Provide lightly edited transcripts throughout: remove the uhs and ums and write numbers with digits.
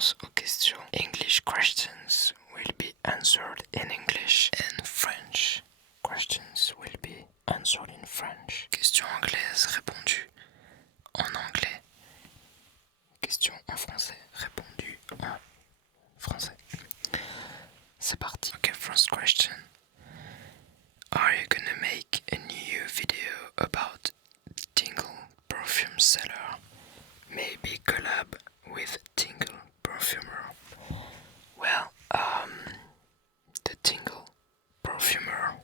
réponses aux questions. English questions will be answered in English and French. Questions will be answered in French. Questions anglaises répondues en anglais. Questions en français répondues en français. C'est parti. Okay, first question. Are you gonna make a new video about Tingle perfume seller? Maybe collab with Tingle perfumer. Well, the Tingle perfumer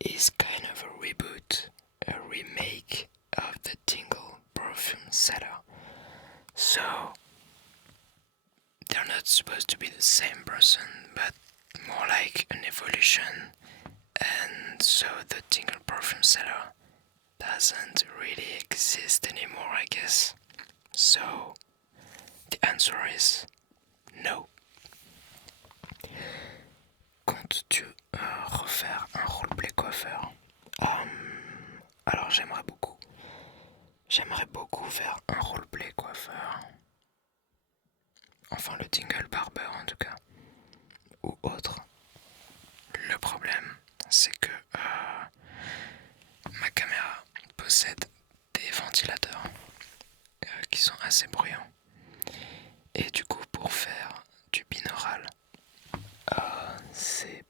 is kind of a reboot, a remake of the Tingle perfume seller. So they're not supposed to be the same person, but more like an evolution. And so the Tingle perfume seller doesn't really exist anymore, I guess. So the answer is no. Comptes-tu refaire un roleplay coiffeur? Alors j'aimerais beaucoup faire un roleplay coiffeur. Enfin le Tingle Barber en tout cas. Ou autre. Le problème, c'est que ma caméra possède des ventilateurs qui sont assez bruyants. Et du coup, pour faire du binaural, c'est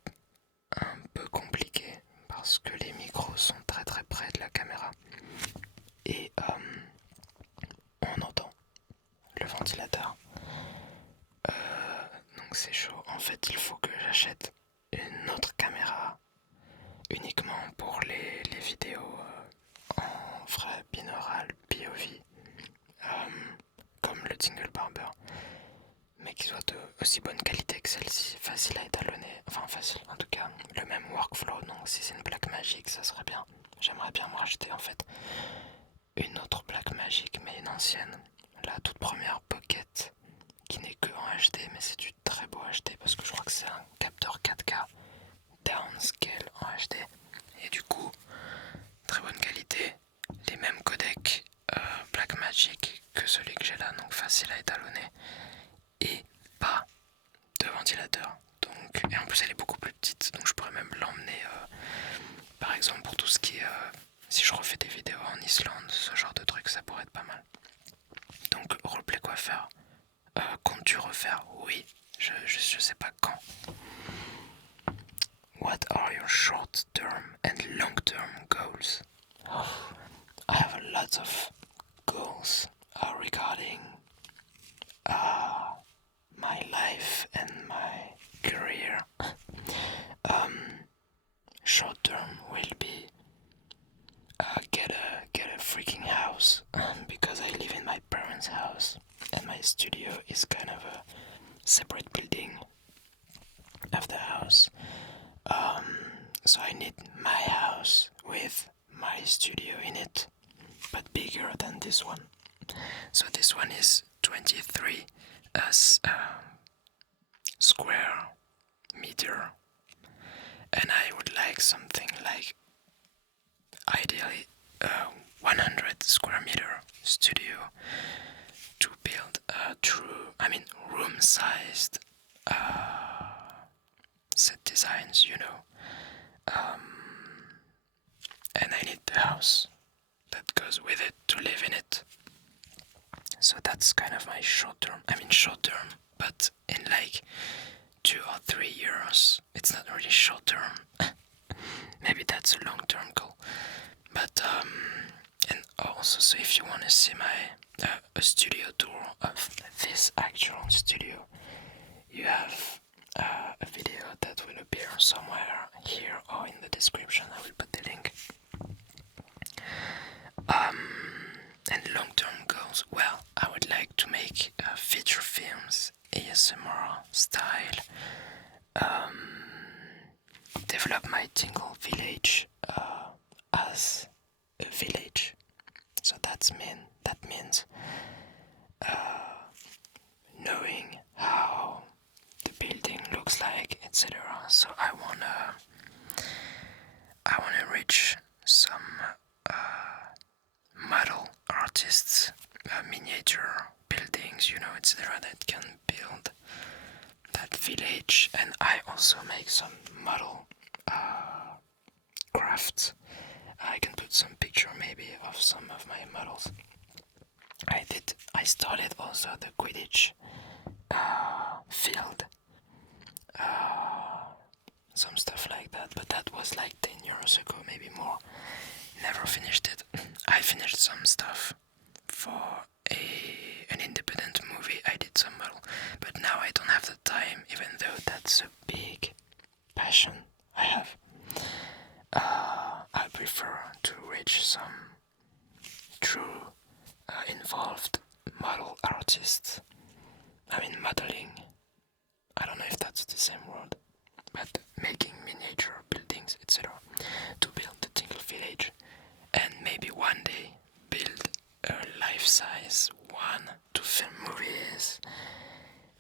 un peu compliqué parce que les micros sont très très près de la caméra. Et on entend le ventilateur. Donc c'est chaud. En fait, il faut que j'achète une autre caméra uniquement pour les vidéos en vrai binaural POV, comme le Tingle Barber, mais qui soit de aussi bonne qualité que celle-ci, facile à étalonner, enfin facile en tout cas, le même workflow. Donc si c'est une Blackmagic, ça serait bien. J'aimerais bien me racheter en fait une autre Blackmagic, mais une ancienne, la toute première Pocket, qui n'est que en HD, mais c'est du très beau HD parce que je crois que c'est un capteur 4K downscale en HD. Et du coup, très bonne qualité, les mêmes codecs Blackmagic que celui que j'ai là, donc facile à étalonner. Et pas de ventilateur. Donc, et en plus elle est beaucoup plus petite, donc je pourrais même l'emmener par exemple pour tout ce qui est si je refais des vidéos en Islande, ce genre de truc, ça pourrait être pas mal. Donc roleplay coiffeur, comptes-tu refaire? Oui, je sais pas quand. What are your short-term and long-term goals? I have a lot of goals regarding my life and my career. Short term will be get a freaking house because I live in my parents' house and my studio is kind of a separate building of the house. So I need my house with my studio in it, but bigger than this one. So this one is 23 square meter, and I would like something like ideally 100 square meter studio to build a true, room-sized set designs, and I need the house that goes with it to live in it. So that's kind of my short term, but in like 2 or 3 years. It's not really short term. Maybe that's a long term goal. But and also, so if you want to see my a studio tour of this actual studio, you have a video that will appear somewhere here or in the description. I will put the link. And long-term goals. Well, I would like to make feature films, ASMR style. Develop my Tingle village as a village. So that means knowing how the building looks like, etc. So I wanna reach some model artists miniature buildings, etc. that can build that village. And I also make some model crafts. I can put some picture maybe of some of my models. I started also the Quidditch field, some stuff like that, but that was like 10 years ago, maybe more. Never finished it. I finished some stuff for an independent movie. I did some model, but now I don't have the time, even though that's a big passion I have. I prefer to reach some true involved model artists. I mean modeling. I don't know if that's the same word, but making miniature buildings, etc. to build the Tingle Village, and maybe one day build a life-size one to film movies,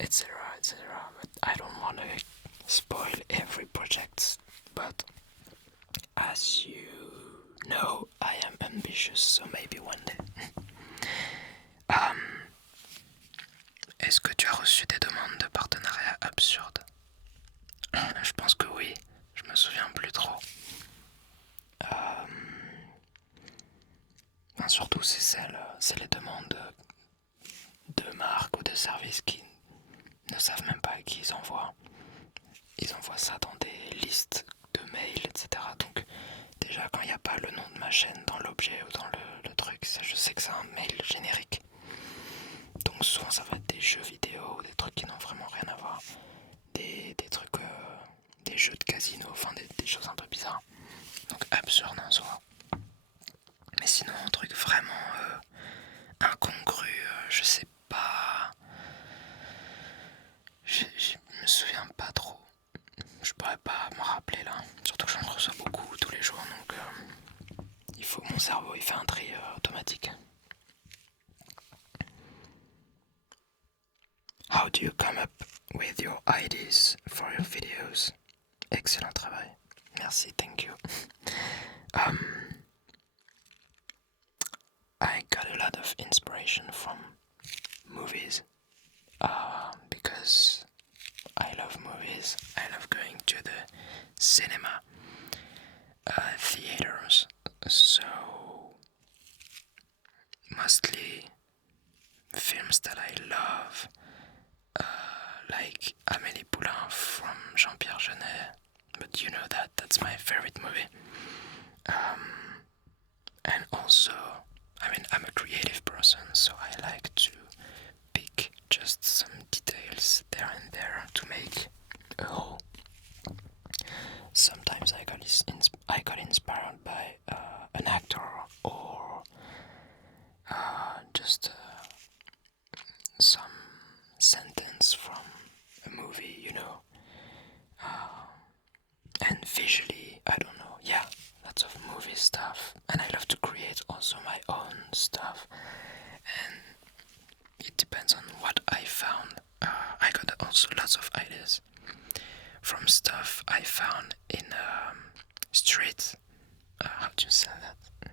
etc. etc. But I don't want to spoil every project. But as you know, I am ambitious, so maybe one day. Est-ce que tu as reçu des demandes de partenariat absurdes? Je pense que oui, je me souviens plus trop. Surtout c'est les demandes de marques ou de services qui ne savent même pas à qui ils envoient. Ils envoient ça dans des listes de mails, etc. Donc déjà quand il n'y a pas le nom de ma chaîne dans l'objet ou dans le truc, ça, je sais que c'est un mail générique. Donc souvent ça va être des jeux vidéo, des trucs qui n'ont vraiment rien à voir, des trucs, des jeux de casino, enfin des choses un peu bizarres. Donc absurde en soi. Mais sinon un truc vraiment incongru, je sais pas. Je me souviens pas trop. Je pourrais pas me rappeler là. Surtout que j'en reçois beaucoup tous les jours, donc mon cerveau il fait un tri automatique. How do you come up with your ideas for your videos? Excellent travail. Merci, thank you. I got a lot of inspiration from movies because I love movies. I love going to the cinema theaters. So mostly films that I love, like Amélie Poulain from Jean-Pierre Jeunet, but you know that's my favorite movie. And also, I mean, I'm a creative person, so I like to pick just some details there and there to make a whole. Sometimes I got inspired by an actor or just some sentence from a movie, and visually, I don't know, yeah, lots of movie stuff, and I love to create also my own stuff, and it depends on what I found. I got also lots of ideas from stuff I found in street, how do you say that?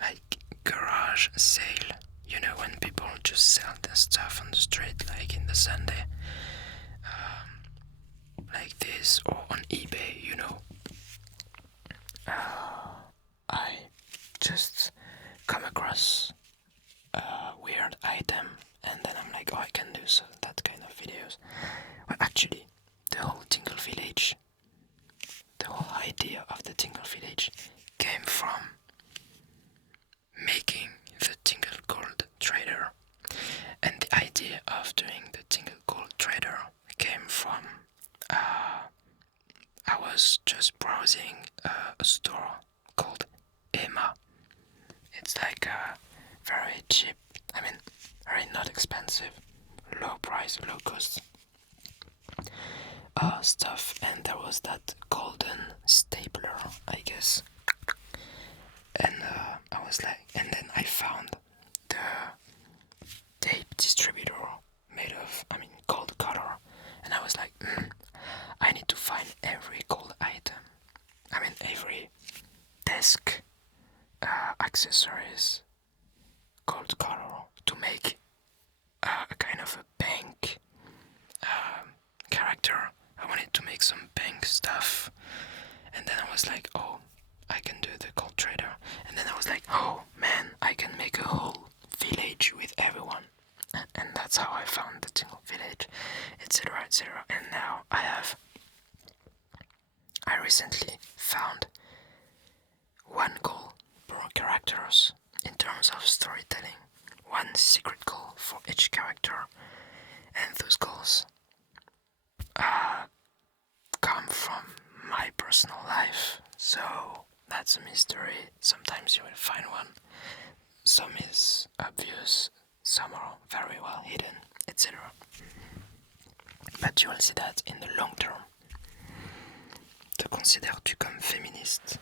Like garage sale, when people just sell their stuff on the street, like in the Sunday, like this, or on eBay, I just come across a weird item and then I'm like, oh, I can do that kind of videos. Well, actually, the whole Tingle Village, the whole idea of the Tingle Village came from making the Tingle Gold Trader, and the idea of doing the Tingle Gold Trader came from I was just browsing a store called Emma. It's like very cheap, I mean very not expensive, low price, low cost stuff, and there was that golden stapler, I guess. And I was like, and then I found the tape distributor made of, gold color, and I was like, I need to find every gold item. Every desk accessories, gold to make a kind of a bank character. I wanted to make some bank stuff, and then I was like, oh, I can do the gold trader, and then I was like, oh man, I can make a whole village with everyone, and that's how I found the Tingle Village, etc, etc. And now I recently found one goal per characters in terms of storytelling, one secret goal for each character, and those goals come from my personal life, so that's a mystery. Sometimes you will find one, some is obvious, some are very well hidden, etc. But you will see that in the long term. Te considères-tu comme féministe?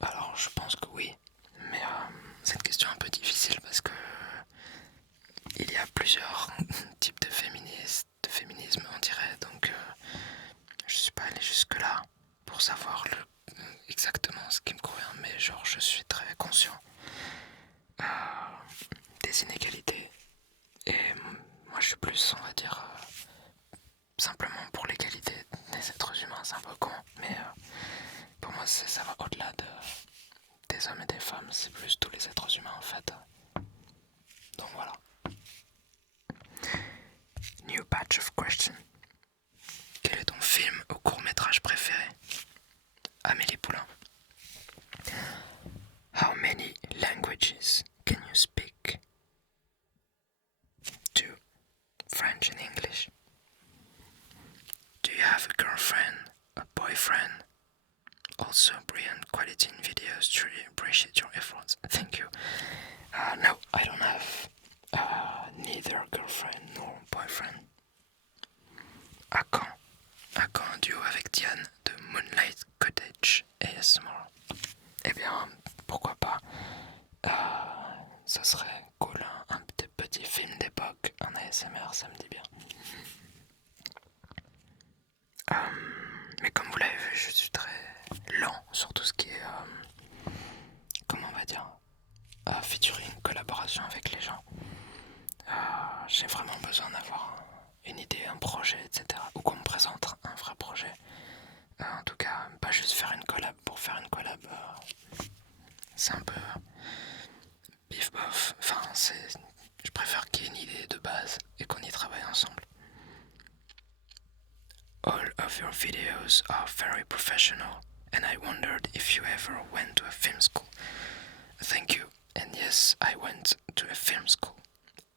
Alors je pense que oui, mais c'est une question un peu difficile parce que il y a plusieurs types de féminisme on dirait, donc je suis pas allé jusque là pour savoir exactement ce qui me convient, mais genre je suis très conscient des inégalités, et moi je suis plus, on va dire, simplement pour l'égalité des êtres humains. C'est un peu con, mais pour moi ça va au-delà des hommes et des femmes, c'est plus tous les êtres humains en fait. Donc voilà. New batch of questions. Quel est ton film ou court-métrage préféré? Amélie Poulain. How many languages can you speak? 2. French and English. Do you have a girlfriend, a boyfriend? Also, brilliant quality in videos. Truly appreciate your efforts. Thank you. No, I don't have neither girlfriend nor boyfriend. À quand un duo avec Diane de Moonlight Cottage ASMR? Eh bien, pourquoi pas. Ça serait cool, un petit film d'époque, un ASMR, ça me dit bien. Mais comme vous l'avez vu, je suis très lent sur tout ce qui est, comment on va dire, featuring, collaboration avec les gens. J'ai vraiment besoin d'avoir une idée, un projet, etc. Ou qu'on me présente un vrai projet. En tout cas, pas juste faire une collab pour faire une collab. C'est un peu bif bof. Enfin, je préfère qu'il y ait une idée de base et qu'on y travaille ensemble. All of your videos are very professional, and I wondered if you ever went to a film school. Thank you. And yes, I went to a film school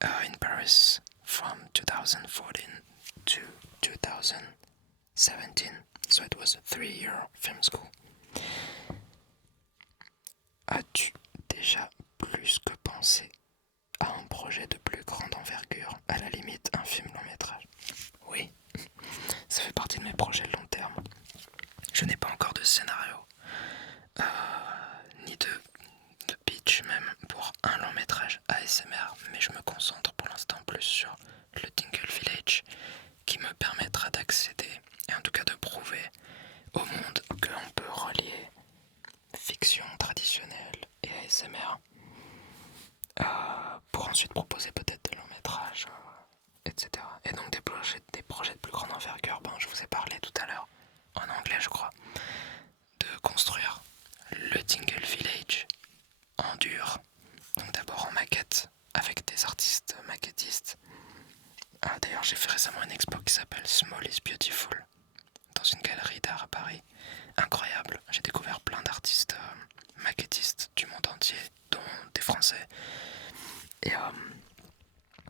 in Paris from 2014 to 2017. So it was a 3-year film school. As-tu déjà plus que pensé à un projet de plus grande envergure, à la limite un film long métrage? Oui, ça fait partie de mes projets long terme. Je n'ai pas encore de scénario, ni de pitch même pour un long métrage ASMR, mais je me concentre pour l'instant plus sur le Tingle Village, qui me permettra d'accéder, et en tout cas de prouver au monde qu'on peut relier fiction traditionnelle et ASMR, pour ensuite proposer peut-être des longs métrages, etc. Et donc des projets de plus grande envergure. Bon, je vous ai parlé tout à l'heure, en anglais je crois, de construire le Tingle Village en dur. Donc d'abord en maquette, avec des artistes maquettistes. D'ailleurs j'ai fait récemment une expo qui s'appelle Small is Beautiful, dans une galerie d'art à Paris. Incroyable, j'ai découvert plein d'artistes maquettistes du monde entier, dont des Français. Et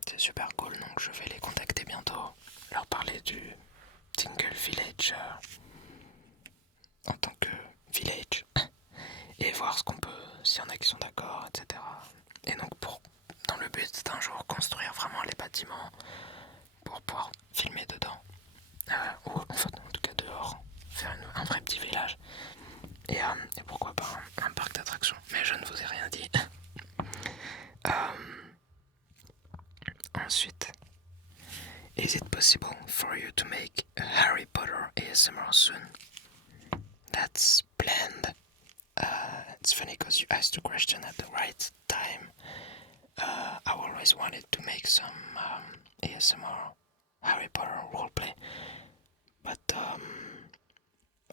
c'est super cool, donc je vais les contacter bientôt, leur parler du Tingle Village en tant que village, et voir ce qu'on peut, s'il y en a qui sont d'accord, etc. Et donc dans le but d'un jour construire vraiment les bâtiments pour pouvoir filmer dedans, ou en tout cas dehors, faire un vrai petit village, et pourquoi pas un parc d'attractions. Mais je ne vous ai rien dit. Ensuite, is it possible for you to make a Harry Potter ASMR soon? That's planned. It's funny because you asked the question at the right time. always wanted to make some ASMR Harry Potter roleplay, but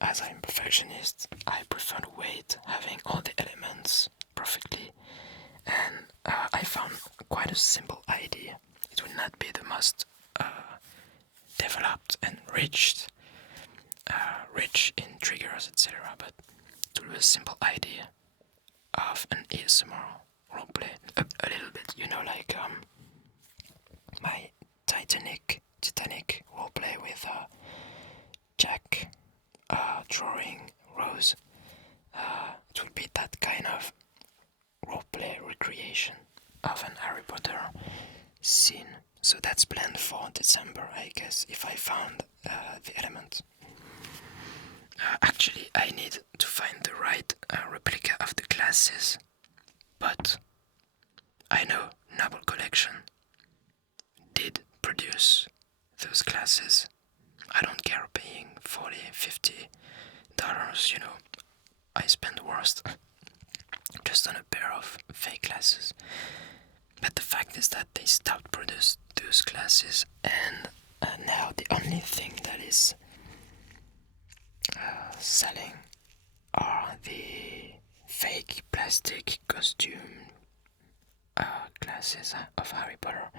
as I'm perfectionist, I prefer to wait having all the elements perfectly, and I found quite a simple idea. It will not be the most developed and rich in triggers, etc., but it will be a simple idea of an ASMR roleplay, a little bit, like my Titanic roleplay with Jack drawing Rose. It will be that kind of roleplay recreation of an Harry Potter scene. So that's planned for December, I guess, if I found the element. Actually, I need to find the right replica of the glasses, but I know Noble Collection did produce those glasses. I don't care paying $40-50, I spend worst just on a pair of fake glasses. But the fact is that they stopped producing those glasses, and now the only thing that is selling are the fake plastic costume glasses of Harry Potter.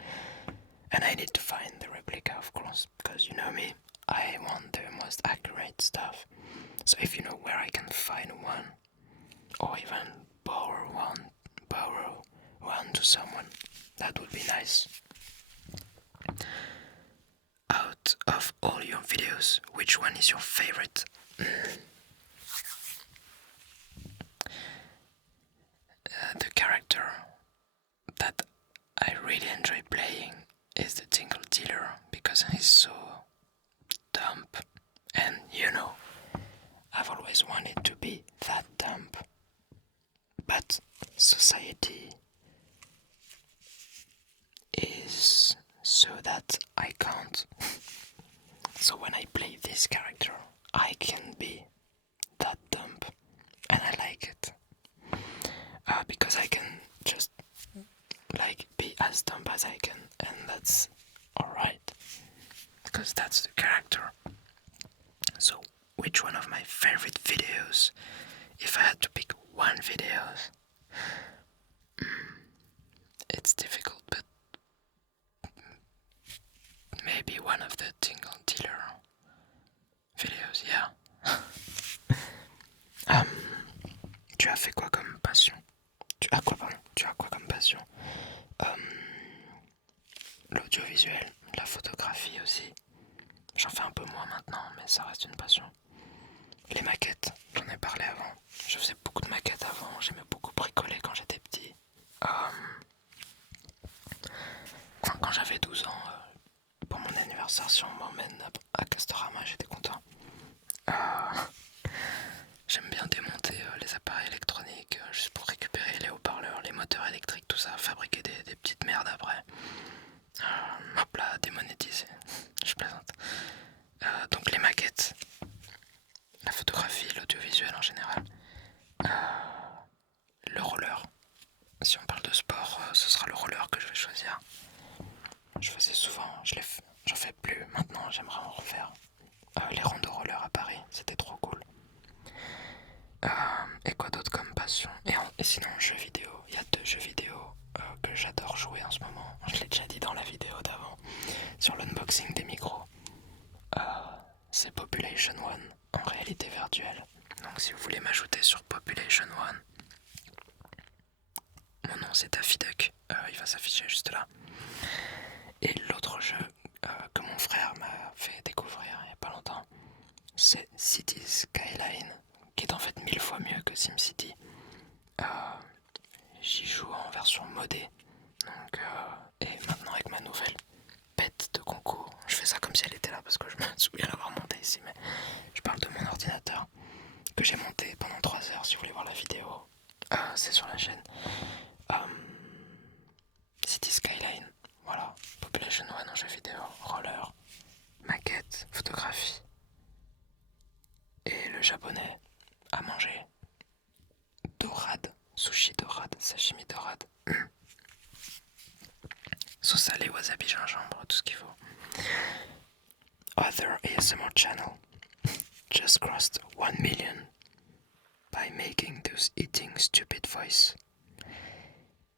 And I need to find the replica, of course, because you know me, I want the most accurate stuff. So if you know where I can find one, or even borrow one to someone, that would be nice. Out of all your videos, which one is your favorite? The character that I really enjoy playing is the Tingle Dealer, because he's so dumb, and I've always wanted to be that dumb, but society is so that I can't. So when I play this character, I can be that dumb, and I like it, because I can just be as dumb as I can, and that's alright, because that's the character. So which one of my favorite videos, if I had to pick one video, it's difficult, but maybe one of the Tingle Dealer videos, yeah. Tu as fait quoi comme passion? Tu as quoi comme passion? L'audiovisuel, la photographie aussi. J'en fais un peu moins maintenant, mais ça reste une passion. Les maquettes, j'en ai parlé avant. Je faisais beaucoup de maquettes avant, j'aimais beaucoup bricoler quand j'étais petit. Quand j'avais 12 ans, pour mon anniversaire, si on m'emmène à Castorama, j'étais content. J'aime bien démonter les appareils électroniques juste pour récupérer les haut-parleurs, les moteurs électriques, tout ça, fabriquer des petites merdes après. Hop là, démonétiser. Je plaisante. Donc les maquettes, la photographie, l'audiovisuel en général. Le roller. Si on parle de sport, ce sera le roller que je vais choisir. Je faisais souvent, j'en fais plus maintenant, j'aimerais en refaire. Les rondes roller à Paris, c'était trop cool. Et quoi d'autre comme passion? Et sinon, jeux vidéo. Il y a 2 jeux vidéo que j'adore jouer en ce moment. Je l'ai déjà dit dans la vidéo d'avant, sur l'unboxing des micros. C'est Population One en réalité virtuelle. Donc si vous voulez m'ajouter sur Population One, mon nom c'est Daffy Duck, il va s'afficher juste là. Et l'autre jeu que mon frère m'a fait découvrir il n'y a pas longtemps, c'est Cities Skyline, qui est en fait 1000 fois mieux que SimCity. J'y joue en version modée, donc, et maintenant avec ma nouvelle pète de concours, je fais ça comme si elle était là parce que je me souviens l'avoir montée ici, mais je parle de mon ordinateur que j'ai monté pendant 3 heures. Si vous voulez voir la vidéo, c'est sur la chaîne. City Skyline, voilà. Population One en jeu vidéo, roller, maquette, photographie. Et le japonais à manger. Dorade, sushi dorade, sashimi dorade. wasabi, gingembre, tout ce qu'il faut. Other ASMR channel just crossed 1 million by making those eating stupid voice.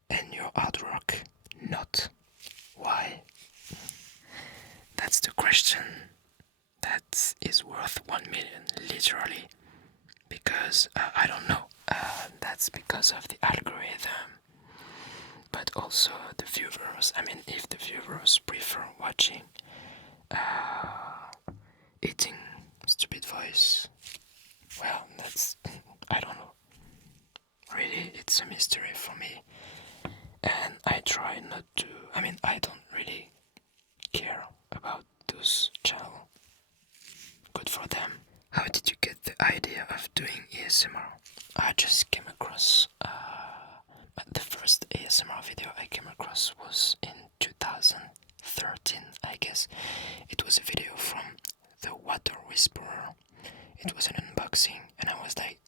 And your hard work not. Why? That's the question that is worth 1 million, literally. Because, I don't know, that's because of the algorithm. But also the viewers. I mean, if the viewers prefer watching eating stupid voice, well, that's, I don't know. Really, it's a mystery for me. And I try not to, I mean, I don't really care about those channels. Good for them. How did you get the idea of doing ASMR? I just came across, the first ASMR video I came across was in 2013, I guess. It was a video from The Water Whisperer. It was an unboxing, and I was like,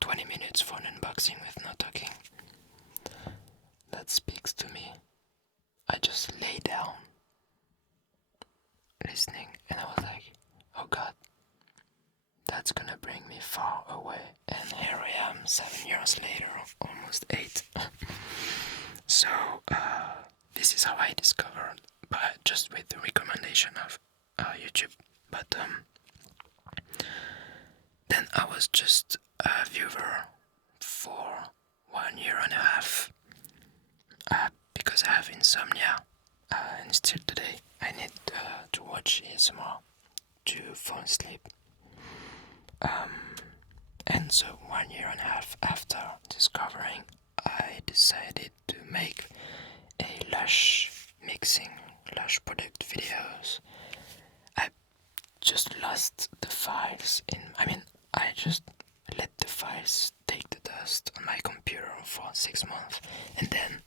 20 minutes for an unboxing with no talking. That speaks to me. I just lay down, listening, and I was like, oh god, that's gonna bring me far away. And here I am 7 years later, almost 8. So, this is how I discovered, but just with the recommendation of YouTube. But then I was just a viewer for 1.5 years, because I have insomnia, and still today I need to watch ASMR to fall asleep. And so 1.5 years after discovering, I decided to make a Lush mixing, Lush product videos. I just lost the files I just let the files take the dust on my computer for 6 months, and then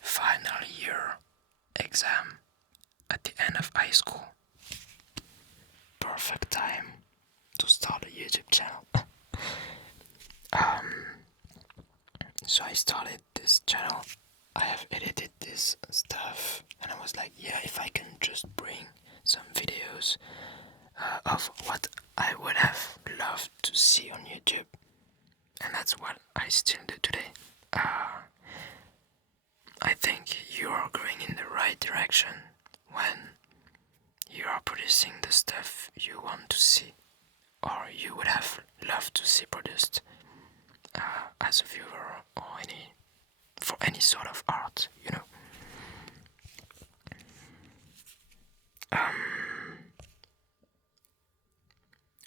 final year exam at the end of high school. Perfect time to start a YouTube channel. So I started this channel. I have edited this stuff, and I was like, yeah, if I can just bring some videos of what I would have loved to see on YouTube, and that's what I still do today. I think you are going in the right direction when you are producing the stuff you want to see, or you would have loved to see produced as a viewer, or for any sort of art, you know.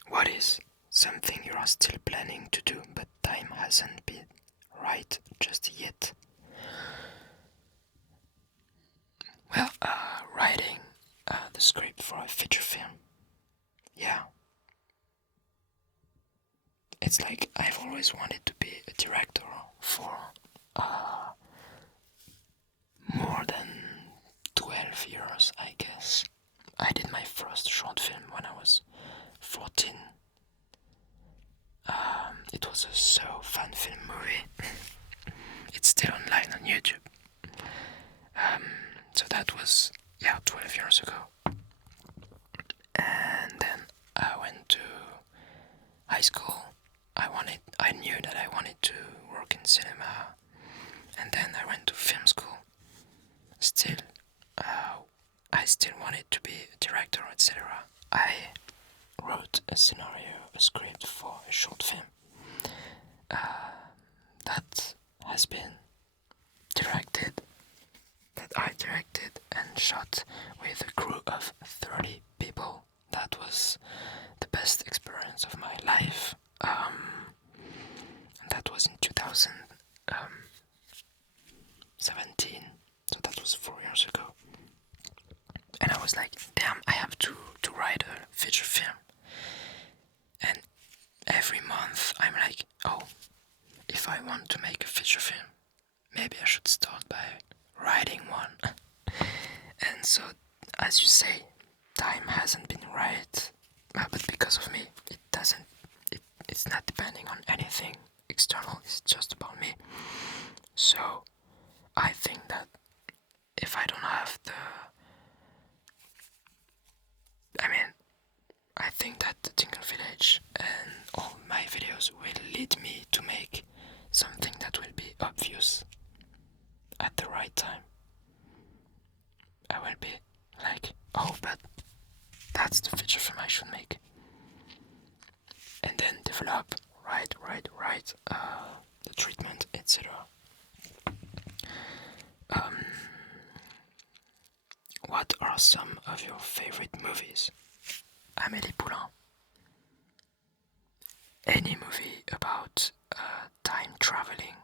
What is something you are still planning to do but time hasn't been right just yet? Well, writing the script for a feature film. Yeah. It's like I've always wanted to be a director for more than 12 years, I guess. I did my first short film when I was 14. It was a so fun film movie. It's still online on YouTube. So that was, 12 years ago. And then I went to high school. I knew that I wanted to work in cinema. And then I went to film school. Still, I still wanted to be a director, etc. I wrote a scenario, a script for a short film that has been that I directed and shot with a crew of 30 people. That was the best experience of my life. And that was in 2017, so that was 4 years ago. And I was like, damn, I have to write a feature film. And every month I'm like, oh, if I want to make a feature film, maybe I should start by writing one. And so, as you say, time hasn't been right, but because of me, it's not depending on anything external, it's just about me. So I think that I think that the Tingle Village and all my videos will lead me to make something that will be obvious at the right time. I will be like, oh, but that's the feature film I should make. And then develop, right, the treatment, etc. What are some of your favorite movies? Amélie Poulain. Any movie about time traveling,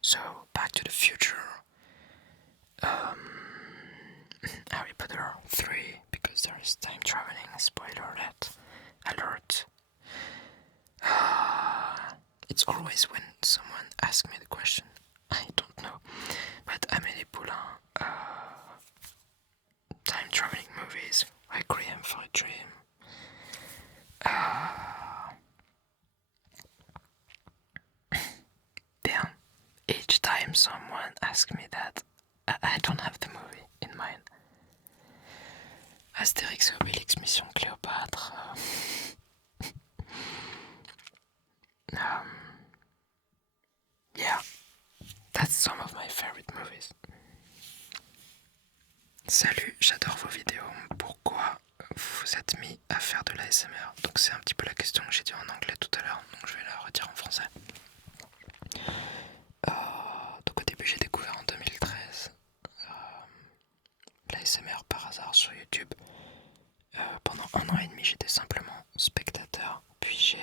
so Back to the Future, Harry Potter 3, because there is time traveling, spoiler alert. It's always when someone asks me the question, I don't know, but Amélie Poulain, time traveling movies, Requiem for a Dream, damn, each time someone asks me that, I don't have the movie in mind. Astérix et Obélix, Mission Cléopâtre. Yeah, that's some of my favorite movies. Salut, j'adore vos vidéos. Pourquoi vous vous êtes mis à faire de l'ASMR? Donc c'est un petit peu la question que j'ai dit en anglais tout à l'heure, donc je vais la redire en français. Donc au début j'ai découvert en 2013 l'ASMR par hasard sur YouTube. Pendant 1 an et demi j'étais simplement spectateur, puis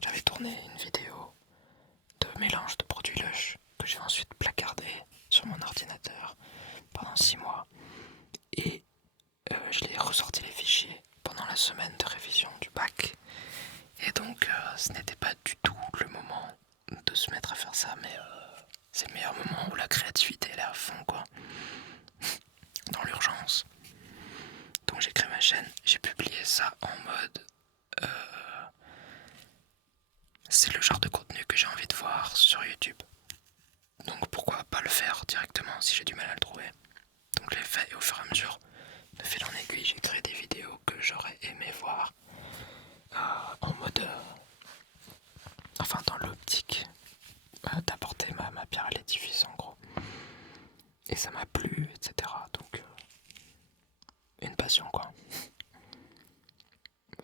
j'avais tourné une vidéo de mélange de produits Lush que j'ai ensuite placardé sur mon ordinateur pendant 6 mois et je l'ai ressorti les fichiers pendant la semaine de révision du bac et donc ce n'était pas du tout le moment de se mettre à faire ça, mais c'est le meilleur moment où la créativité elle est à fond quoi, dans l'urgence. Donc j'ai créé ma chaîne, j'ai publié ça en mode c'est le genre de contenu que j'ai envie de voir sur YouTube. Donc pourquoi pas le faire directement si j'ai du mal à le trouver. Donc je l'ai fait et au fur et à mesure, de fil en aiguille, j'ai créé des vidéos que j'aurais aimé voir en mode... enfin dans l'optique d'apporter ma pierre à l'édifice en gros. Et ça m'a plu, etc. Donc une passion quoi.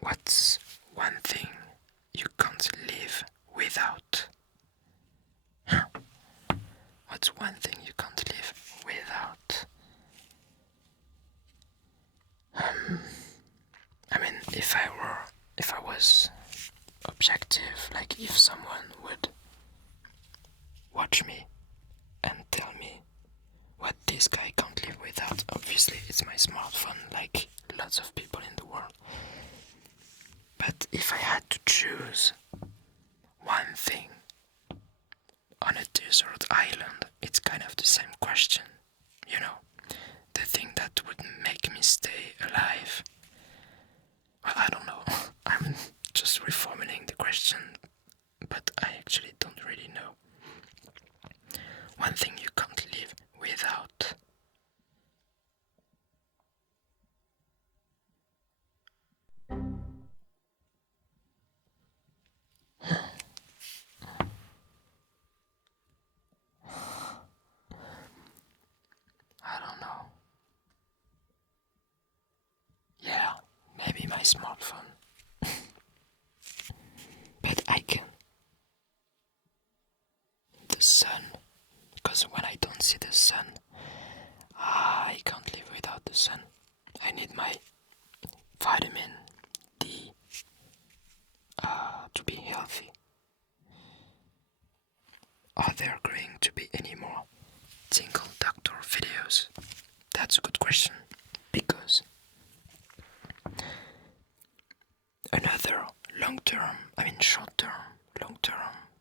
What's one thing you can't live without? Huh? What's one thing you can't live without? I mean, if I was objective, like if someone would watch me and tell me what this guy can't live without, obviously it's my smartphone, like lots of people in the world. But if I had to choose one thing on a desert island, it's kind of the same question, you know, the thing that would make me stay alive. Well, I don't know, I'm just reformulating the question, but I actually don't really know. One thing you can't live without. I don't know. Yeah, maybe my smartphone. But I can. The sun. Because when I don't see the sun, I can't live without the sun. I need my vitamin D to be healthy. Are there going to be any more Tingle Doctor videos? That's a good question, because another long-term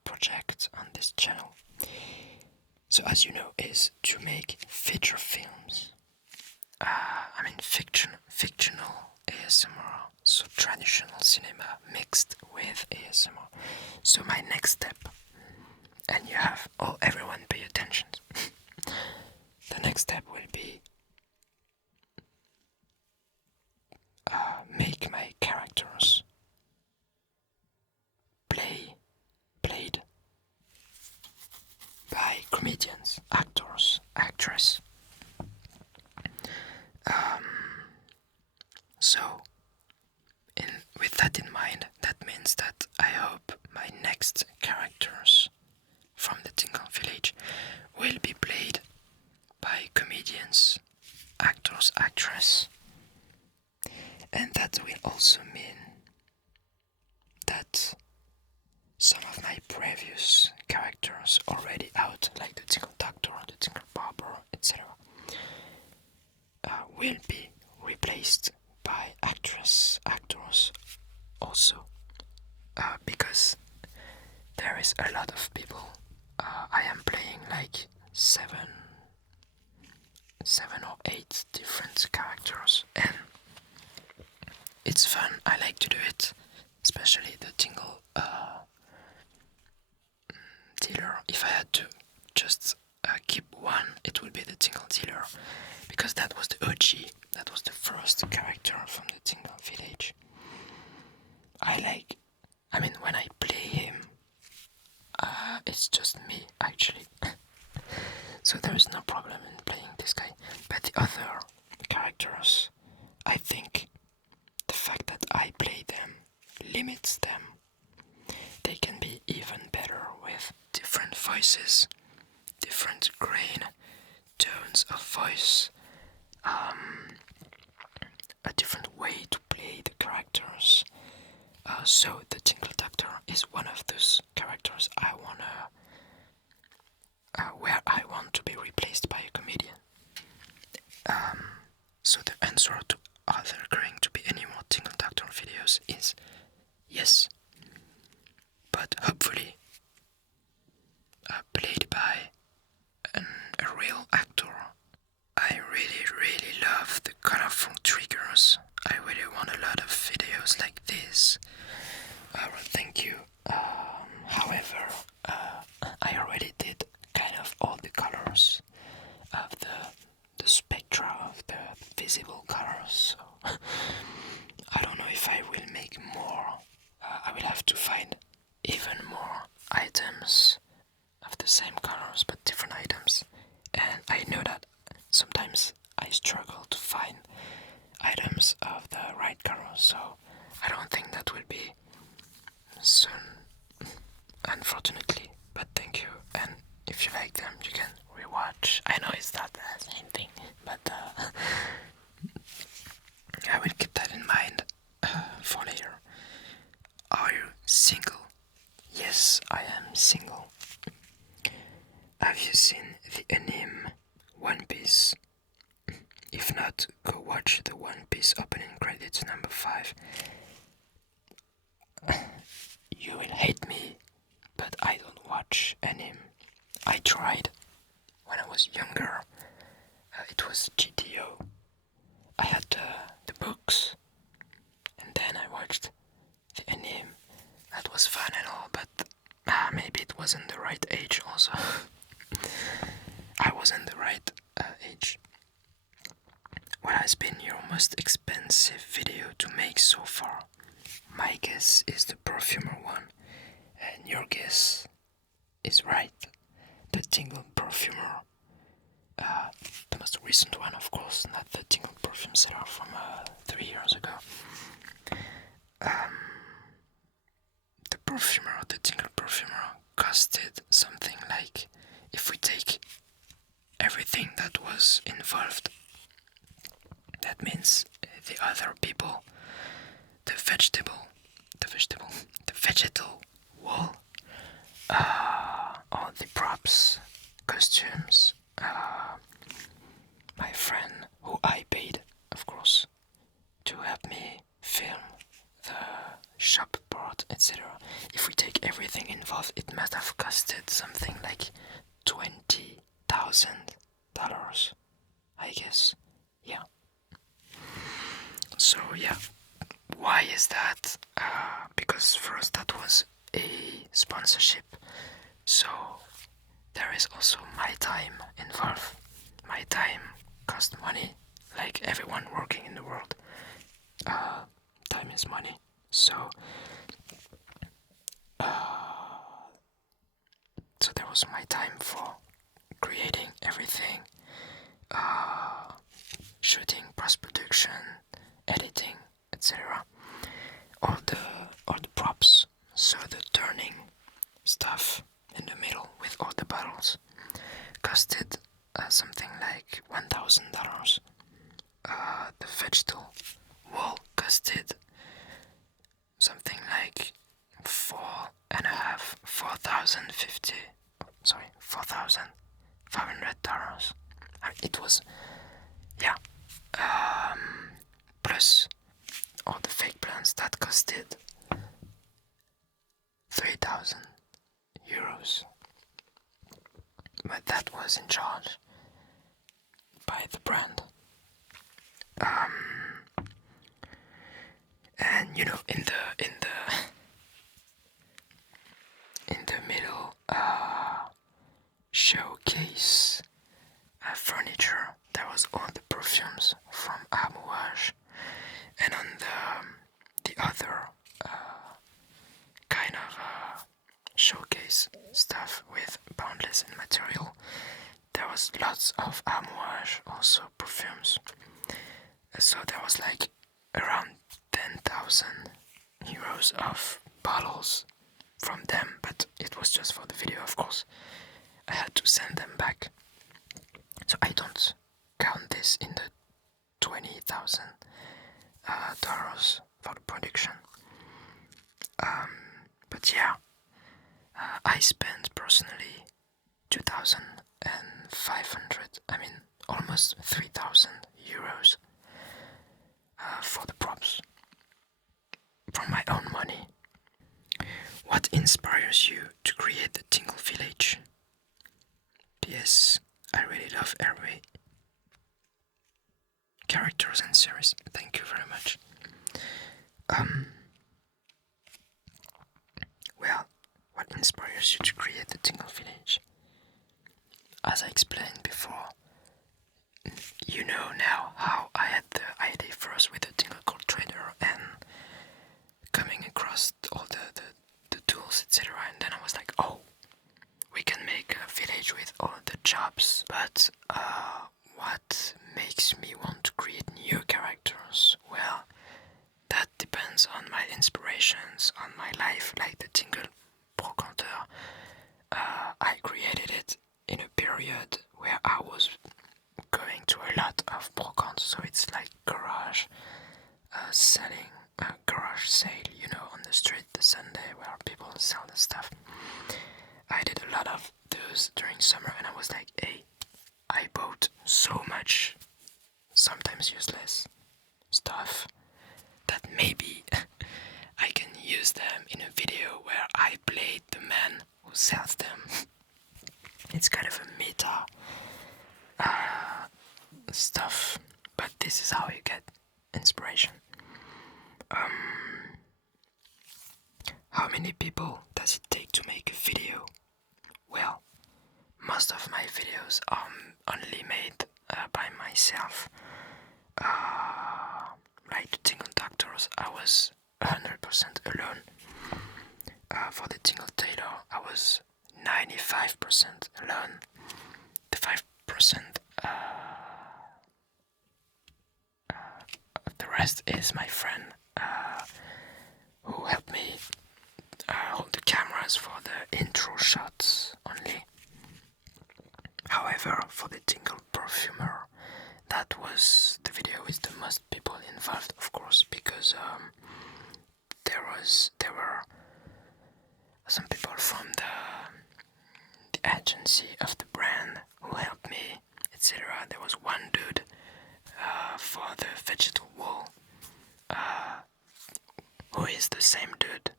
project on this channel, so as you know, is to make feature films. Fictional ASMR, so traditional cinema mixed with ASMR. So my next step, and everyone pay attention. The next step will be make my characters played by comedians, actors, actress. So, with that in mind, that means that I hope my next characters from the Tingle Village will be played by comedians, actors, actress. And that will also mean that some of my previous characters already out, like the Tingle Doctor, the Tingle Barber, etc., will be replaced by actors also, because there is a lot of people. I am playing like seven or eight different characters, and it's fun. I like to do it, especially the Tingle dealer. If I had to just keep one, it would be the Tingle dealer, because that was the OG. That was the first character from the Tingle Village. When I play him, it's just me actually. So there is no problem in playing this guy. But the other characters, I think the fact that I play them limits them. They can be even better with different voices, different grain, tones of voice, a different way to play the characters. So the Tingle Doctor is one of those characters where I want to be replaced by a comedian. So the answer to are there going to be any more Tingle Doctor videos is yes, but hopefully played by a real actor. I really love the colorful triggers. I really want a lot of videos like this. Thank you. However, I already did kind of all the colors of the spectra of the visible colors. So I don't know if I will make more. I will have to find even more items of the same colors but different items. And I know that sometimes I struggle to find items of the right color, so I don't think that will be soon, unfortunately. But thank you, and if you like them, you can rewatch. I know it's not the same thing, but I will keep that in mind for later. Are you single? Yes, I am single. Have you seen the anime One Piece? If not, go watch the One Piece opening credits number 5. You will hate me, but I don't watch anime. I tried when I was younger. It was GTO. I had the books, and then I watched the anime. That was fun and all, but maybe it wasn't the right age also. I wasn't the right age. What has been your most expensive video to make so far? My guess is the Perfumer one, and your guess is right. The Tingle Perfumer. The most recent one, of course, not the Tingle Perfume seller from 3 years ago. The Tingle Perfumer costed something like, if we take everything that was involved, that means the other people, the vegetable wall, all the props, costumes, my friend who I paid, of course, to help me film the shop part, etc. If we take everything involved, it must have costed something like $20,000, I guess. Yeah. So yeah, why is that? Because first that was a sponsorship, so there is also my time involved, my time cost money, like everyone working in the world. Time is money. So there was my time for creating everything, shooting, post-production, editing, etc. All the props, so the turning stuff in the middle with all the bottles costed something like $1,000. The vegetable wall costed something like 4,500. It was, yeah, plus all the fake plants that costed 3,000 euros. But that was in charge by the brand. And you know, in the middle showcase furniture, there was all the perfumes from Amouage, and on the other kind of showcase stuff with Boundless and material, there was lots of Amouage, also perfumes. So there was like around 10,000 euros of bottles from them, but it was just for the video, of course. I had to send them back. So I don't count this in the $20,000 for the production. But yeah, I spent personally 2,500, I mean almost 3,000 euros for the props from my own money. What inspires you to create the Tingle Village? P.S. I really love every characters and series. Thank you very much. Well, what inspires you to create the Tingle Village? As I explained before, you know now how I had the idea first with the Tingle Gold Trader and coming across all the tools, etc. And then I was like, oh, we can make a village with all the jobs. But what makes me want to create new characters? Well, that depends on my inspirations, on my life, like the Tingle Brocanteur. I created it in a period where I was going to a lot of brocante, so it's like garage selling, garage sale, you know, on the street the Sunday where people sell the stuff. I did a lot of those during summer, and I was like, hey, I bought so much, sometimes useless stuff, that maybe I can use them in a video where I played the man who sells them. It's kind of a meta stuff, but this is how you get inspiration. How many people does it take to make a video? Well, most of my videos are only made by myself. Like the Tingle Doctors, I was 100% alone. For the Tingle Tailor, I was 95% alone. The 5% the rest is my friend who helped me hold the cameras for the intro shots only. However, for the Tingle Perfumer, that was the video with the most people involved, of course, because there were some people from the agency of the brand who helped me, etc. There was one dude for the vegetable wall, who is the same dude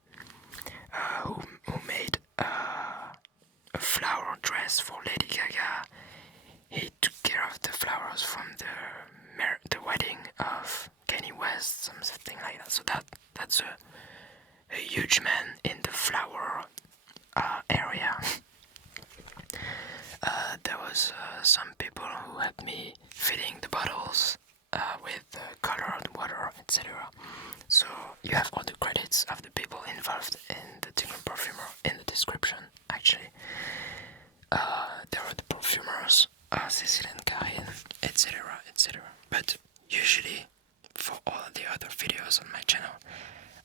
who made a flower dress for Lady Gaga. He took care of the flowers from the wedding of Kanye West, something like that. So that's a huge man in the flower area. There was some people who at me filling the bottles with colored water, etc. So you have all the credits of the people involved in the Tingle Perfumer in the description, actually. There are the perfumers, Cecile and Karin, etc, etc. But usually, for all the other videos on my channel,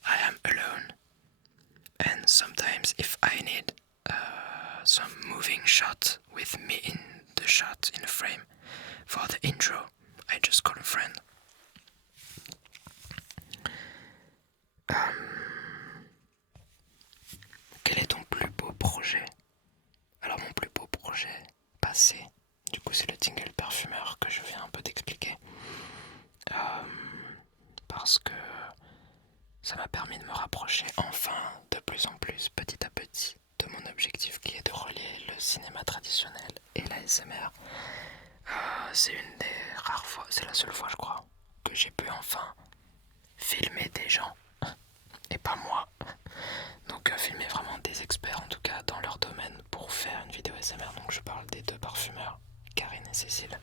I am alone. And sometimes if I need some moving shot with me in the shot, in the frame, for the intro, I just call a friend. Quel est ton plus beau projet? Alors mon plus beau projet passé, du coup c'est le Tingle Parfumeur que je viens un peu d'expliquer. Parce que ça m'a permis de me rapprocher enfin de plus en plus, petit à petit, de mon objectif qui est de relier le cinéma traditionnel et l'ASMR. C'est une des rares fois, c'est la seule fois je crois, que j'ai pu enfin filmer des gens, et pas moi. Donc filmer vraiment des experts en tout cas dans leur domaine pour faire une vidéo ASMR. Donc je parle des deux parfumeurs, Karine et Cécile.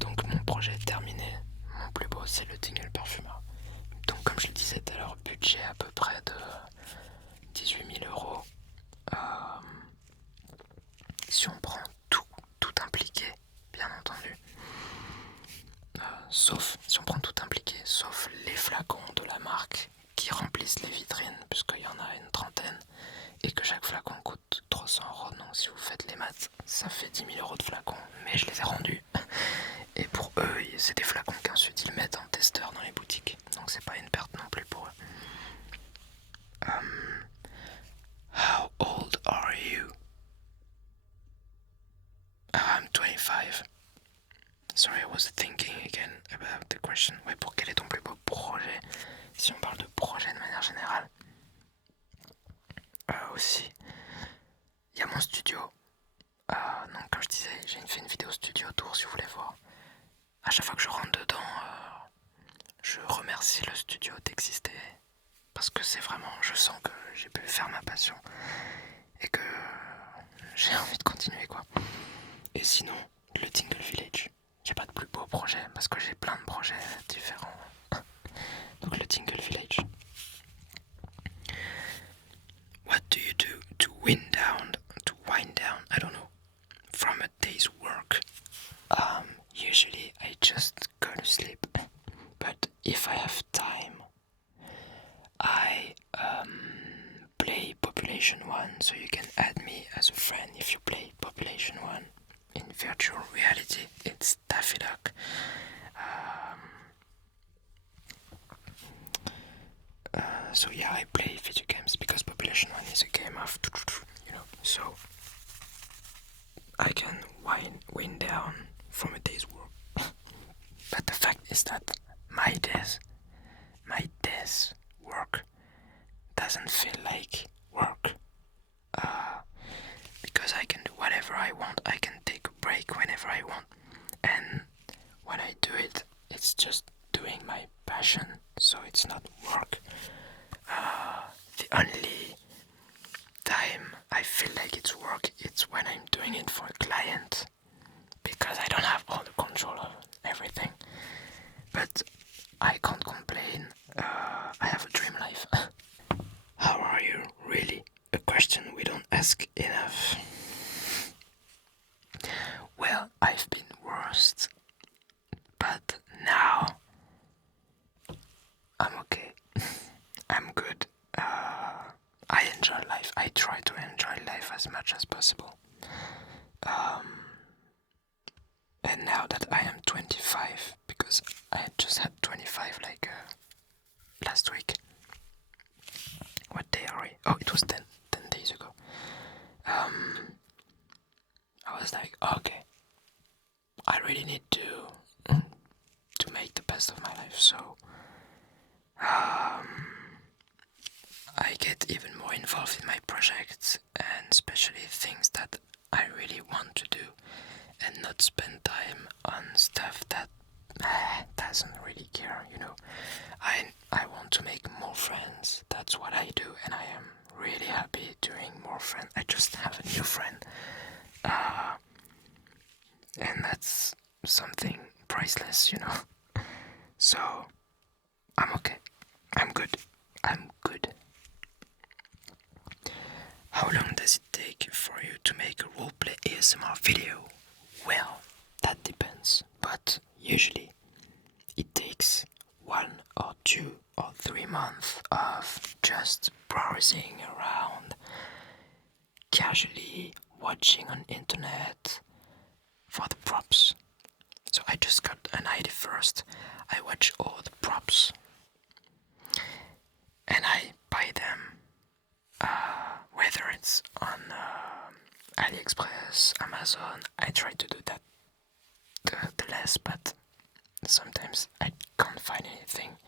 Donc mon projet est terminé. Mon plus beau c'est le Tingle Parfumeur. Donc comme je le disais tout à l'heure, budget à peu près de 18 000 euros. Si on prend tout impliqué, bien entendu. Sauf, si on prend tout impliqué, sauf les flacons de la marque qui remplissent les vitrines, puisqu'il y en a une trentaine, et que chaque flacon coûte 300 euros. Donc si vous faites les maths, ça fait 10 000 euros de flacons, mais je les ai rendus. Et pour eux, c'est des flacons qu'ensuite ils mettent en testeur dans les boutiques. Donc c'est pas une perte non plus pour eux. How old are you? I'm 25. Sorry, I was thinking again about the question. Ouais, pour quel est ton plus beau projet? Si on parle de projet de manière générale. Aussi, il y a mon studio. Donc comme je disais, j'ai fait une vidéo studio tour si vous voulez voir. À chaque fois que je rentre dedans, je remercie le studio d'exister. Parce que c'est vraiment, je sens que j'ai pu faire ma passion. Et que j'ai envie de continuer quoi. Et sinon, le Tingle Village. J'ai pas de plus beau projet parce que j'ai plein de projets différents. Donc le Tingle Village. What do you do to wind down, I don't know, from a day's work? Usually I just go to sleep. But if I have time, I play Population 1, so you can add me as a friend if you play Population 1 in virtual reality. It's Daffy Duck. So yeah, I play video games because Population 1 is a game of, so I can wind down from a day's work. But the fact is that my day's work doesn't feel like work. Because I can do whatever I want, I can take a break whenever I want. And when I do it, it's just doing my passion, so it's not work. The only time I feel like it's work, it's when I'm doing it for a client, because I don't have all the control of everything. But I can't complain. I have a dream life. How are you, really? A question we don't ask enough. Well, I've been worse, but now I'm okay. I'm good. I enjoy life. I try to enjoy life as much as possible. And now that I am 25, because I just had 25 like last week. What day are we? Oh, it was 10 days ago. I was like, okay, I really need to make the best of my life, so I get even more involved in my projects, and especially things that I really want to do, and not spend time on stuff that doesn't really care, I want to make more friends. That's what I do, and I am really happy doing more friends. I just have a new friend and that's something priceless, you know. So I'm okay. I'm good. I'm good. How long does it take for you to make a roleplay ASMR video? Well, that depends, but usually it takes 1 or 2 or 3 months of just browsing around, casually watching on internet for the props. So I just got an idea first. I watch all the props and I buy them, whether it's on AliExpress, Amazon. I try to do that the less, but sometimes I can't find anything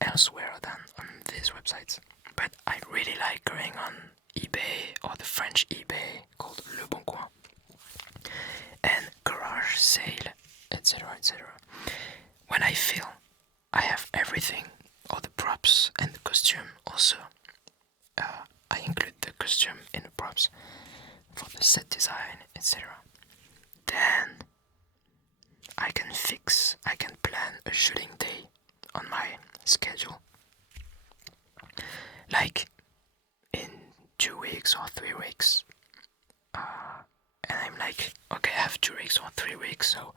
elsewhere than on these websites. But I really like going on eBay or the French eBay called Le Bon Coin and garage sale, etc. etc. When I feel I have everything, all the props and the costume also, I include the costume in the props for the set design, etc. Then I can plan a shooting day on my schedule. Like in 2 weeks or 3 weeks. And I'm like, okay, I have 2 weeks or 3 weeks, so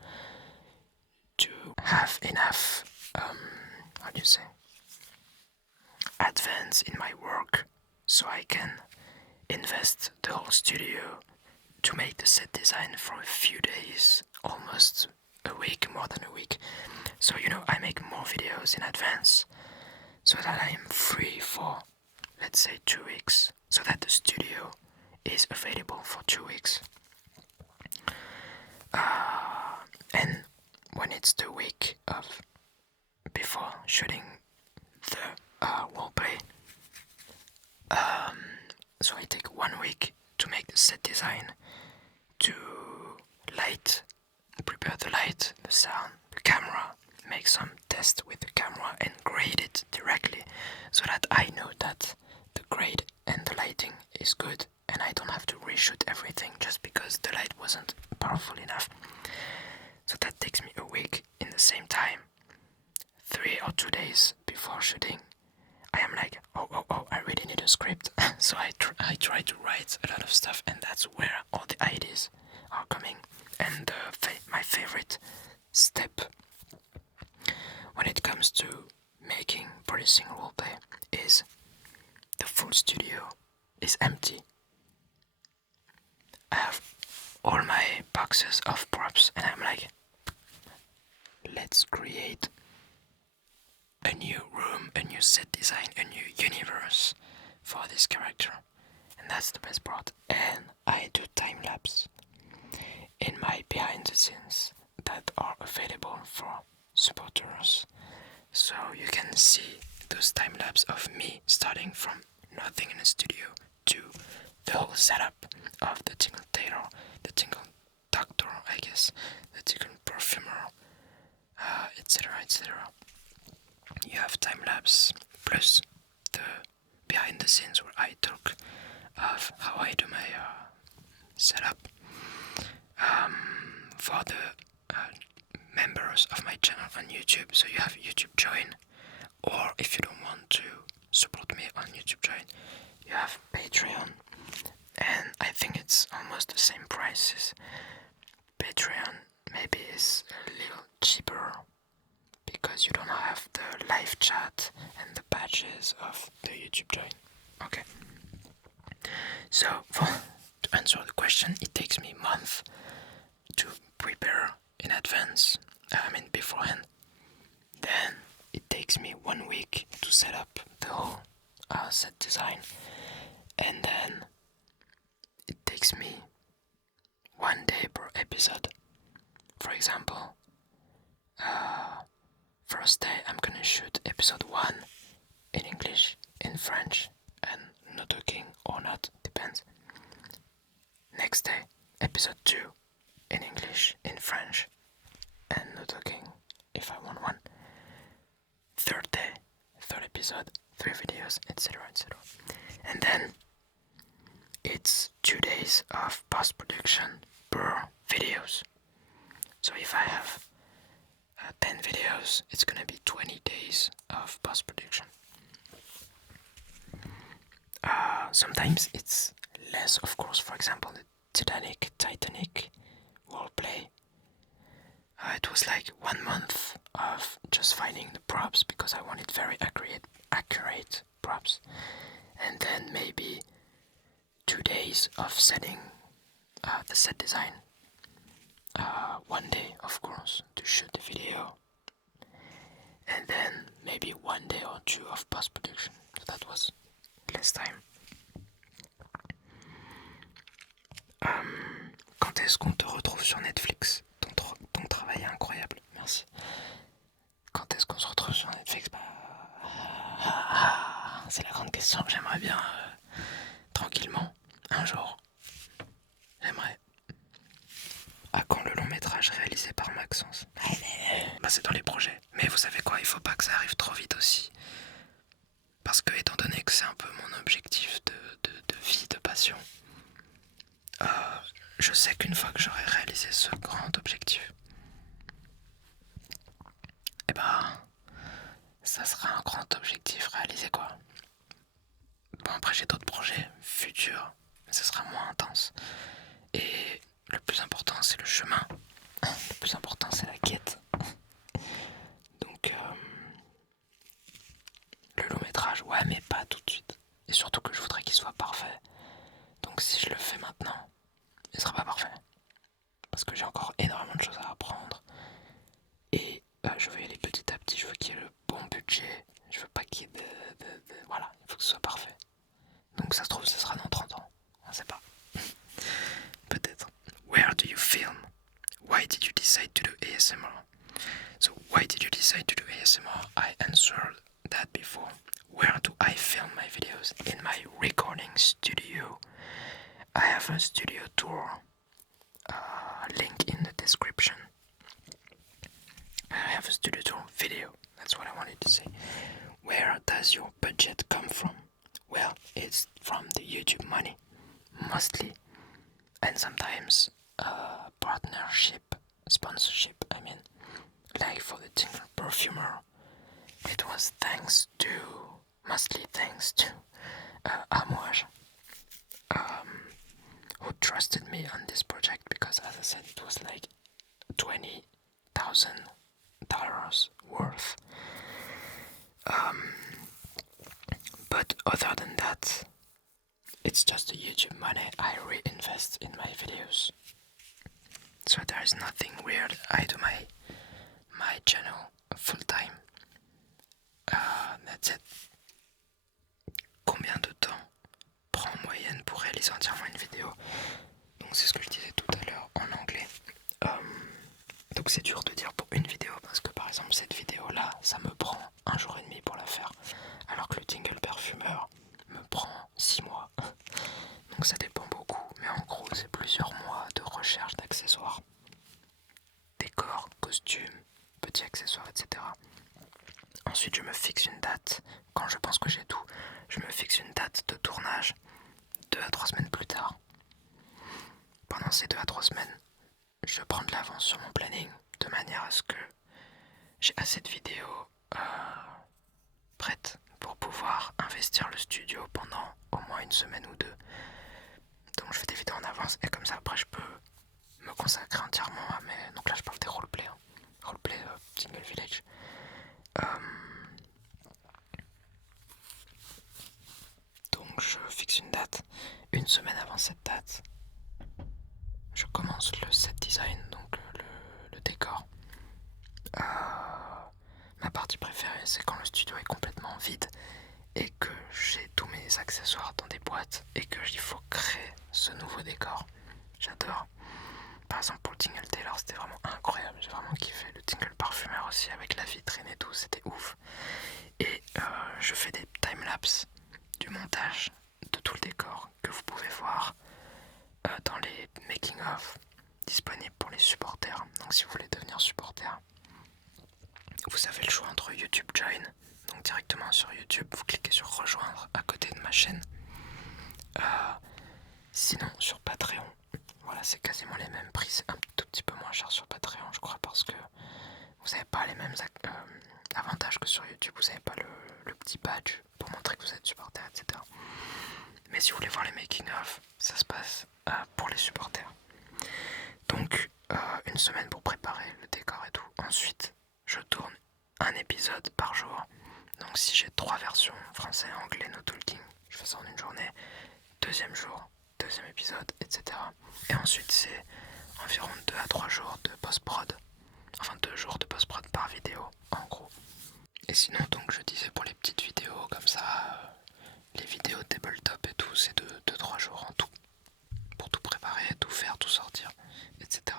to have enough, how do you say, advance in my work, so I can invest the whole studio to make the set design for a few days, almost a week, more than a week. So, you know, I make more videos in advance so that I am free for, let's say, 2 weeks, so that the studio is available for 2 weeks. And when it's the week of before shooting the roleplay, so I take 1 week to make the set design, to prepare the light, the sound, the camera, make some tests with the camera and grade it directly so that I know that the grade and the lighting is good and I don't have to reshoot everything just because the light wasn't powerful enough. So that takes me a week. In the same time, 3 or 2 days before shooting, I am like, oh, I really need a script. So I try to write a lot of stuff, and that's where all the ideas are coming. And my favorite step when it comes to producing roleplay is the full studio is empty. I have all my boxes of props, and I'm like, let's create a new room, a new set design, a new universe for this character. And that's the best part. And I do time lapse in my behind the scenes that are available for supporters. So you can see those time lapse of me starting from nothing in the studio to the whole setup of the Tingle Tailor, the Tingle Doctor, I guess, the Tingle Perfumer, etc. etc. You have time lapse plus the behind the scenes where I talk of how I do my setup. For the members of my channel on YouTube, so you have YouTube Join, or if you don't want to support me on YouTube Join, you have Patreon, and I think it's almost the same prices. Patreon maybe is a little cheaper because you don't have the live chat and the badges of the YouTube Join. Okay. So to answer the question, it takes me a month to prepare in advance, beforehand. Then it takes me 1 week to set up the whole set design, and then it takes me 1 day per episode. For example, first day I'm gonna shoot episode 1 in English, in French, and no talking or not, depends. Next day, episode 2 in English, in French, and no talking if I want one. Third day, third episode, 3 videos, etc. etc. And then it's 2 days of post post-production per videos. So if I have 10 videos, it's gonna be 20 days of post-production. Sometimes it's less, of course. For example, the Titanic roleplay. It was like 1 month of just finding the props because I wanted very accurate props, and then maybe 2 days of setting the set design. 1 day, of course, to shoot the video, and then maybe 1 day or 2 of post-production. So that was less time. Quand est-ce qu'on te retrouve sur Netflix? Ton travail est incroyable, merci. Quand est-ce qu'on se retrouve sur Netflix? C'est la grande question. J'aimerais bien tranquillement, un jour. J'aimerais. À quand le long métrage réalisé par Maxence? C'est dans les projets. Mais vous savez quoi, il faut pas que ça arrive trop vite aussi. Parce que étant donné que c'est un peu mon objectif de vie, de passion, je sais qu'une fois que j'aurai réalisé ce grand objectif, ça sera un grand objectif réalisé quoi. Bon, après j'ai d'autres projets futurs, mais ça sera moins intense. Et le plus important c'est le chemin. Le plus important c'est la quête. Donc le long métrage, ouais, mais pas tout de suite. Et surtout que je voudrais qu'il soit parfait. Donc si je le fais maintenant, il sera pas parfait. Parce que j'ai encore énormément de choses à apprendre. Et je veux y aller petit à petit, je veux qu'il y ait le bon budget. Je veux pas qu'il y ait voilà, il faut que ce soit parfait. Donc ça se trouve, ce sera dans 30 ans. On sait pas. Peut-être. Where do you film? Why did you decide to do ASMR? So why did you decide to do ASMR? I answered that before. Where do I film my videos? In my recording studio. I have a studio tour. Link in the description. I have a studio tour video. That's what I wanted to say. Where does your budget come from? Well, it's from the YouTube money, mostly, and sometimes partnership, sponsorship. I mean, like for the Tingle Perfumer, it was mostly thanks to Amouage, who trusted me on this project because, as I said, it was like $20,000 worth. But other than that, it's just the YouTube money I reinvest in my videos. So there is nothing weird. I do my channel full time. That's it. Combien de temps prend en moyenne pour réaliser entièrement une vidéo? Donc c'est ce que je disais tout à l'heure en anglais. Donc c'est dur de dire pour une vidéo parce que par exemple cette vidéo là, ça me prend 1 jour et demi pour la faire. Alors que le Tingle Perfumeur me prend 6 mois. Donc ça dépend beaucoup. Mais en gros c'est plusieurs mois de recherche d'accessoires. Décors, costumes, petits accessoires, etc. Ensuite je me fixe une date. Quand je pense que j'ai tout, je me fixe une date de tournage 2 à 3 semaines plus tard. Pendant ces 2 à 3 semaines, je prends de l'avance sur mon planning de manière à ce que j'ai assez de vidéos prêtes pour pouvoir investir le studio pendant au moins 1 semaine ou 2. Donc je fais des vidéos en avance et comme ça après je peux me consacrer entièrement à mes... Donc là je parle des roleplays, roleplay Tingle Village. Donc je fixe une date. 1 semaine avant cette date, je commence le set design, donc le décor. Ma partie préférée, c'est quand le studio est complètement vide et que j'ai tous mes accessoires dans des boîtes et que il faut créer ce nouveau décor. J'adore. Par exemple pour le Tingle Tailor, c'était vraiment incroyable. J'ai vraiment kiffé. Le Tingle Parfumeur aussi avec la vitrine et tout, c'était ouf. Et je fais des timelapses du montage de tout le décor que vous pouvez voir dans les making-of disponibles pour les supporters. Donc si vous voulez devenir supporter, vous avez le choix entre YouTube Join, donc directement sur YouTube, vous cliquez sur rejoindre à côté de ma chaîne. Sinon sur Patreon, c'est quasiment les mêmes prix, c'est un tout petit peu moins cher sur Patreon, je crois, parce que vous n'avez pas les mêmes avantages que sur YouTube, vous n'avez pas le petit badge pour montrer que vous êtes supporter, etc. Mais si vous voulez voir les making-of, ça se passe pour les supporters. Donc, une semaine pour préparer le décor et tout. Ensuite, je tourne un épisode par jour. Donc si j'ai 3 versions, français, anglais, no talking, je fais ça en une journée. Deuxième jour, deuxième épisode, etc. Et ensuite, c'est environ 2 à 3 jours de post-prod. Enfin, 2 jours de post-prod par vidéo, en gros. Et sinon, donc, je disais pour les petites vidéos comme ça, les vidéos tabletop et tout, c'est de 2-3 jours en tout. Pour tout préparer, tout faire, tout sortir, etc.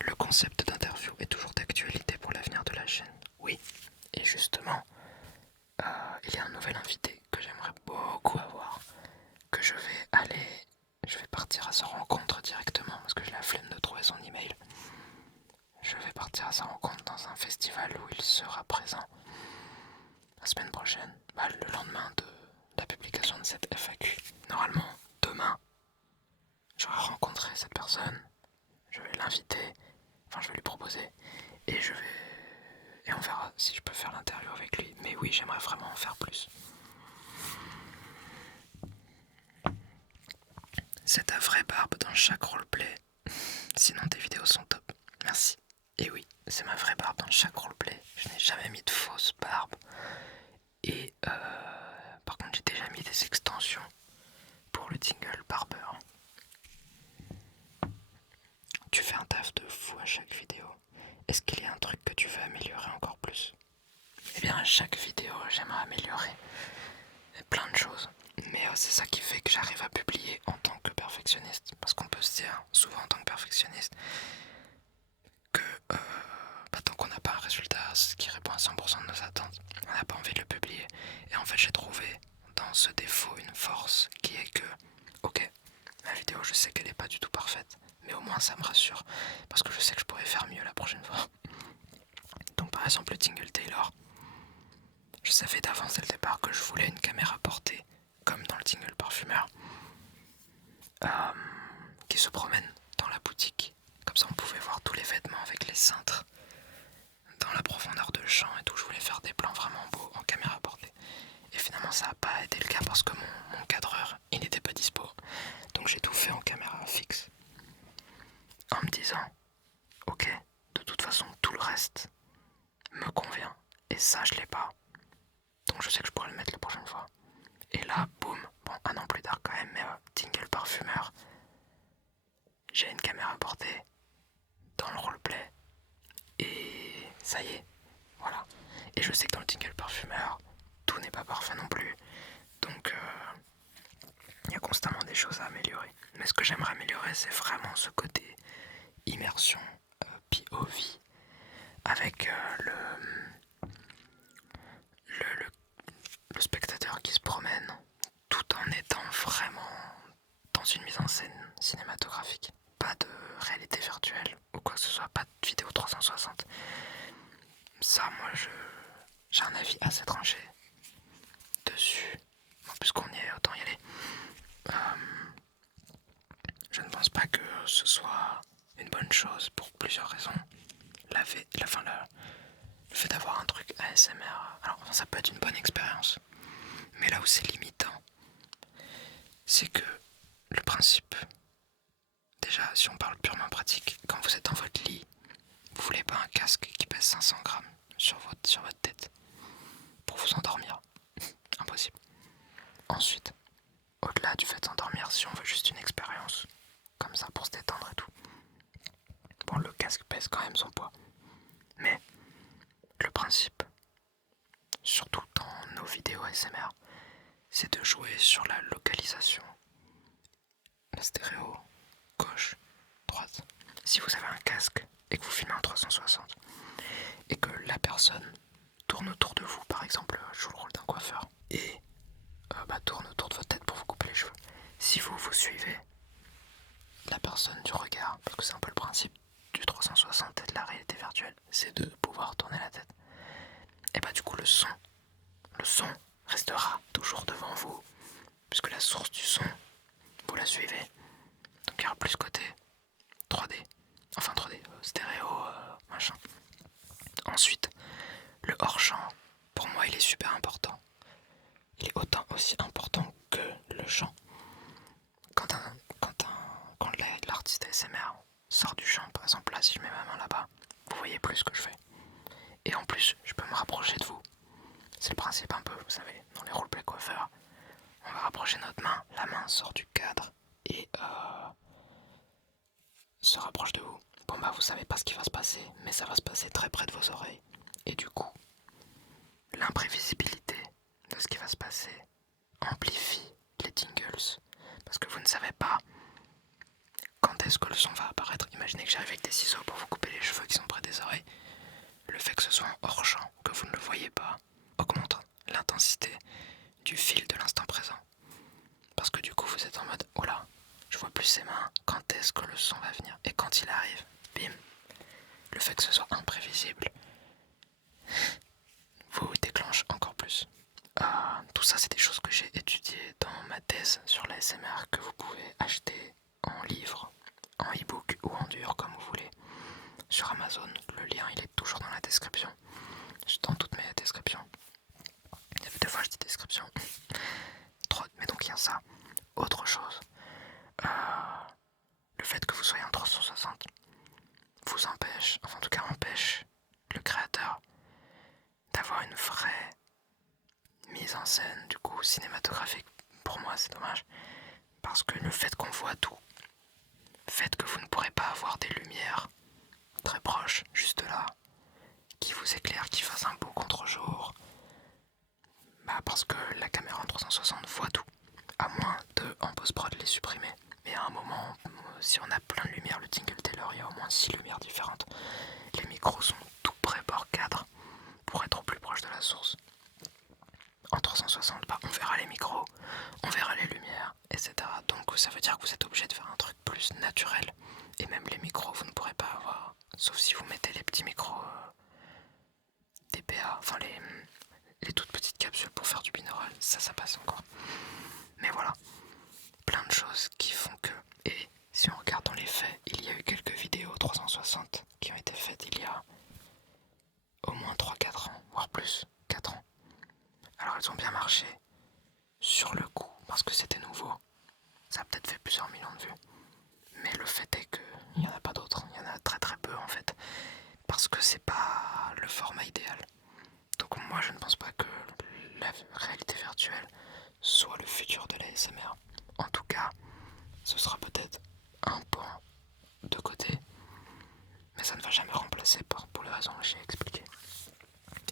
Le concept d'interview est toujours d'actualité pour l'avenir de la chaîne. Oui, et justement, il y a un nouvel invité que j'aimerais beaucoup avoir, que je vais partir à sa rencontre directement parce que j'ai la flemme de trouver son email. Je vais partir à sa rencontre dans un festival où il sera présent la semaine prochaine, le lendemain de la publication de cette FAQ. Normalement, demain, j'aurai rencontré cette personne, je vais l'inviter, enfin je vais lui proposer, et on verra si je peux faire l'interview avec lui. Mais oui, j'aimerais vraiment en faire plus. C'est ta vraie barbe dans chaque roleplay. Sinon tes vidéos sont top. Merci. Et oui, c'est ma vraie barbe dans chaque roleplay. Je n'ai jamais mis de fausse barbe. Et par contre j'ai déjà mis des extensions pour le jingle barber. Tu fais un taf de fou à chaque vidéo. Est-ce qu'il y a un truc que tu veux améliorer encore plus? Eh bien à chaque vidéo j'aimerais améliorer plein de choses. Mais c'est ça qui fait que j'arrive à publier en tant que perfectionniste. Parce qu'on peut se dire souvent en tant que perfectionniste que tant qu'on n'a pas un résultat qui répond à 100% de nos attentes, on n'a pas envie de le publier. Et en fait j'ai trouvé dans ce défaut une force qui est que, ok, ma vidéo je sais qu'elle n'est pas du tout parfaite, mais au moins ça me rassure, parce que je sais que je pourrais faire mieux la prochaine fois. Donc par exemple le Tingle Taylor, je savais d'avance dès le départ que je voulais une caméra portée, comme dans le Tingle Parfumeur, qui se promène dans la boutique. Comme ça on pouvait voir tous les vêtements avec les cintres dans la profondeur de champ et tout. Je voulais faire des plans vraiment beaux en caméra portée. Et finalement ça n'a pas été le cas parce que mon cadreur il n'était pas dispo. Donc j'ai tout fait en caméra fixe. En me disant, ok, de toute façon tout le reste me convient. Et ça je l'ai pas. Donc je sais que je pourrais le mettre la prochaine fois. Et là, boum, bon, un an plus tard quand même, mais Tingle Parfumeur, j'ai une caméra portée dans le roleplay. Et ça y est, voilà. Et je sais que dans le Tingle Parfumeur, tout n'est pas parfait non plus. Donc il y a constamment des choses à améliorer. Mais ce que j'aimerais améliorer, c'est vraiment ce côté immersion POV avec le spectateur qui se promène tout en étant vraiment dans une mise en scène cinématographique. Pas de réalité virtuelle ou quoi que ce soit, pas de vidéo 360. Ça, moi, j'ai un avis assez tranché dessus. En plus qu'on y est, autant y aller. Je ne pense pas que ce soit une bonne chose pour plusieurs raisons. Le fait d'avoir un truc ASMR, alors ça peut être une bonne expérience, mais là où c'est limitant, c'est que le principe, déjà si on parle purement pratique, quand vous êtes dans votre lit, vous voulez pas un casque qui pèse 500 grammes sur votre tête pour vous endormir. Impossible. Ensuite, au-delà du fait de s'endormir, si on veut juste une expérience, comme ça pour se détendre et tout, bon, le casque pèse quand même son poids. Mais le principe, surtout dans nos vidéos ASMR, c'est de jouer sur la localisation. La stéréo, gauche, droite. Si vous avez un casque et que vous filmez en 360 et que la personne tourne autour de vous, par exemple, joue le rôle d'un coiffeur et tourne autour de votre tête pour vous couper les cheveux. Si vous suivez la personne du regard, parce que c'est un peu le principe du 360 et de la réalité virtuelle, c'est de pouvoir tourner la tête. Et du coup le son restera toujours devant vous, puisque la source du son, vous la suivez. car plus côté 3D, enfin 3D, stéréo, machin. Ensuite, le hors-champ, pour moi il est super important. Il est autant aussi important que le chant. Quand l'artiste ASMR sort du champ, par exemple là si je mets ma main là-bas, vous voyez plus ce que je fais. Et en plus, je peux me rapprocher de vous. C'est le principe un peu, vous savez, dans les roleplay coiffeurs. On va rapprocher notre main, la main sort du cadre et se rapproche de vous. Bon bah vous savez pas ce qui va se passer, mais ça va se passer très près de vos oreilles. Et du coup, l'imprévisibilité de ce qui va se passer amplifie les tingles. Parce que vous ne savez pas quand est-ce que le son va apparaître. Imaginez que j'arrive avec des ciseaux pour vous couper les cheveux qui sont près des oreilles. Le fait que ce soit en hors-champ, que vous ne le voyez pas, augmente l'intensité du fil de l'instant présent. Parce que du coup vous êtes en mode, oh là, je vois plus ses mains, quand est-ce que le son va venir? Et quand il arrive, bim, le fait que ce soit imprévisible vous déclenche encore plus. Tout ça c'est des choses que j'ai étudiées dans ma thèse sur l'ASMR que vous pouvez acheter en livre, en e-book ou en dur comme vous voulez sur Amazon. Le lien il est toujours dans la description, dans toutes mes descriptions. Il y avait 2 fois je dis description. Mais donc il y a ça. Autre chose, le fait que vous soyez en 360 vous empêche, enfin en tout cas empêche le créateur d'avoir une vraie mise en scène du coup cinématographique. Pour moi c'est dommage, parce que le fait qu'on voit tout, le fait que vous ne pourrez pas avoir des lumières très proches, juste là, qui vous éclairent, qui fassent un beau contre-jour, bah parce que la caméra en 360 voit tout, à moins de en post-prod les supprimer. Mais à un moment, si on a plein de lumière, le Tingle Tailor, il y a au moins 6 lumières différentes. Les micros sont tout près bord cadre pour être au plus proche de la source. En 360, bah, on verra les micros, on verra les lumières, etc. Donc ça veut dire que vous êtes obligé de faire un truc plus naturel. Et même les micros, vous ne pourrez pas avoir, sauf si vous mettez les petits micros DPA, enfin les toutes petites capsules pour faire du binaural, ça passe encore. Mais voilà, plein de choses qui font que... Et si on regarde dans les faits, il y a eu quelques vidéos 360 qui ont été faites il y a au moins 3-4 ans, voire plus, 4 ans. Alors elles ont bien marché sur le coup, parce que c'était nouveau. Ça a peut-être fait plusieurs millions de vues. Mais le fait est qu'il n'y en a pas d'autres, il y en a très très peu en fait. Parce que c'est pas le format idéal. Donc moi je ne pense pas que la réalité virtuelle soit le futur de la ASMR. En tout cas, ce sera peut-être un pan de côté, mais ça ne va jamais remplacer pour les raisons que j'ai expliquées.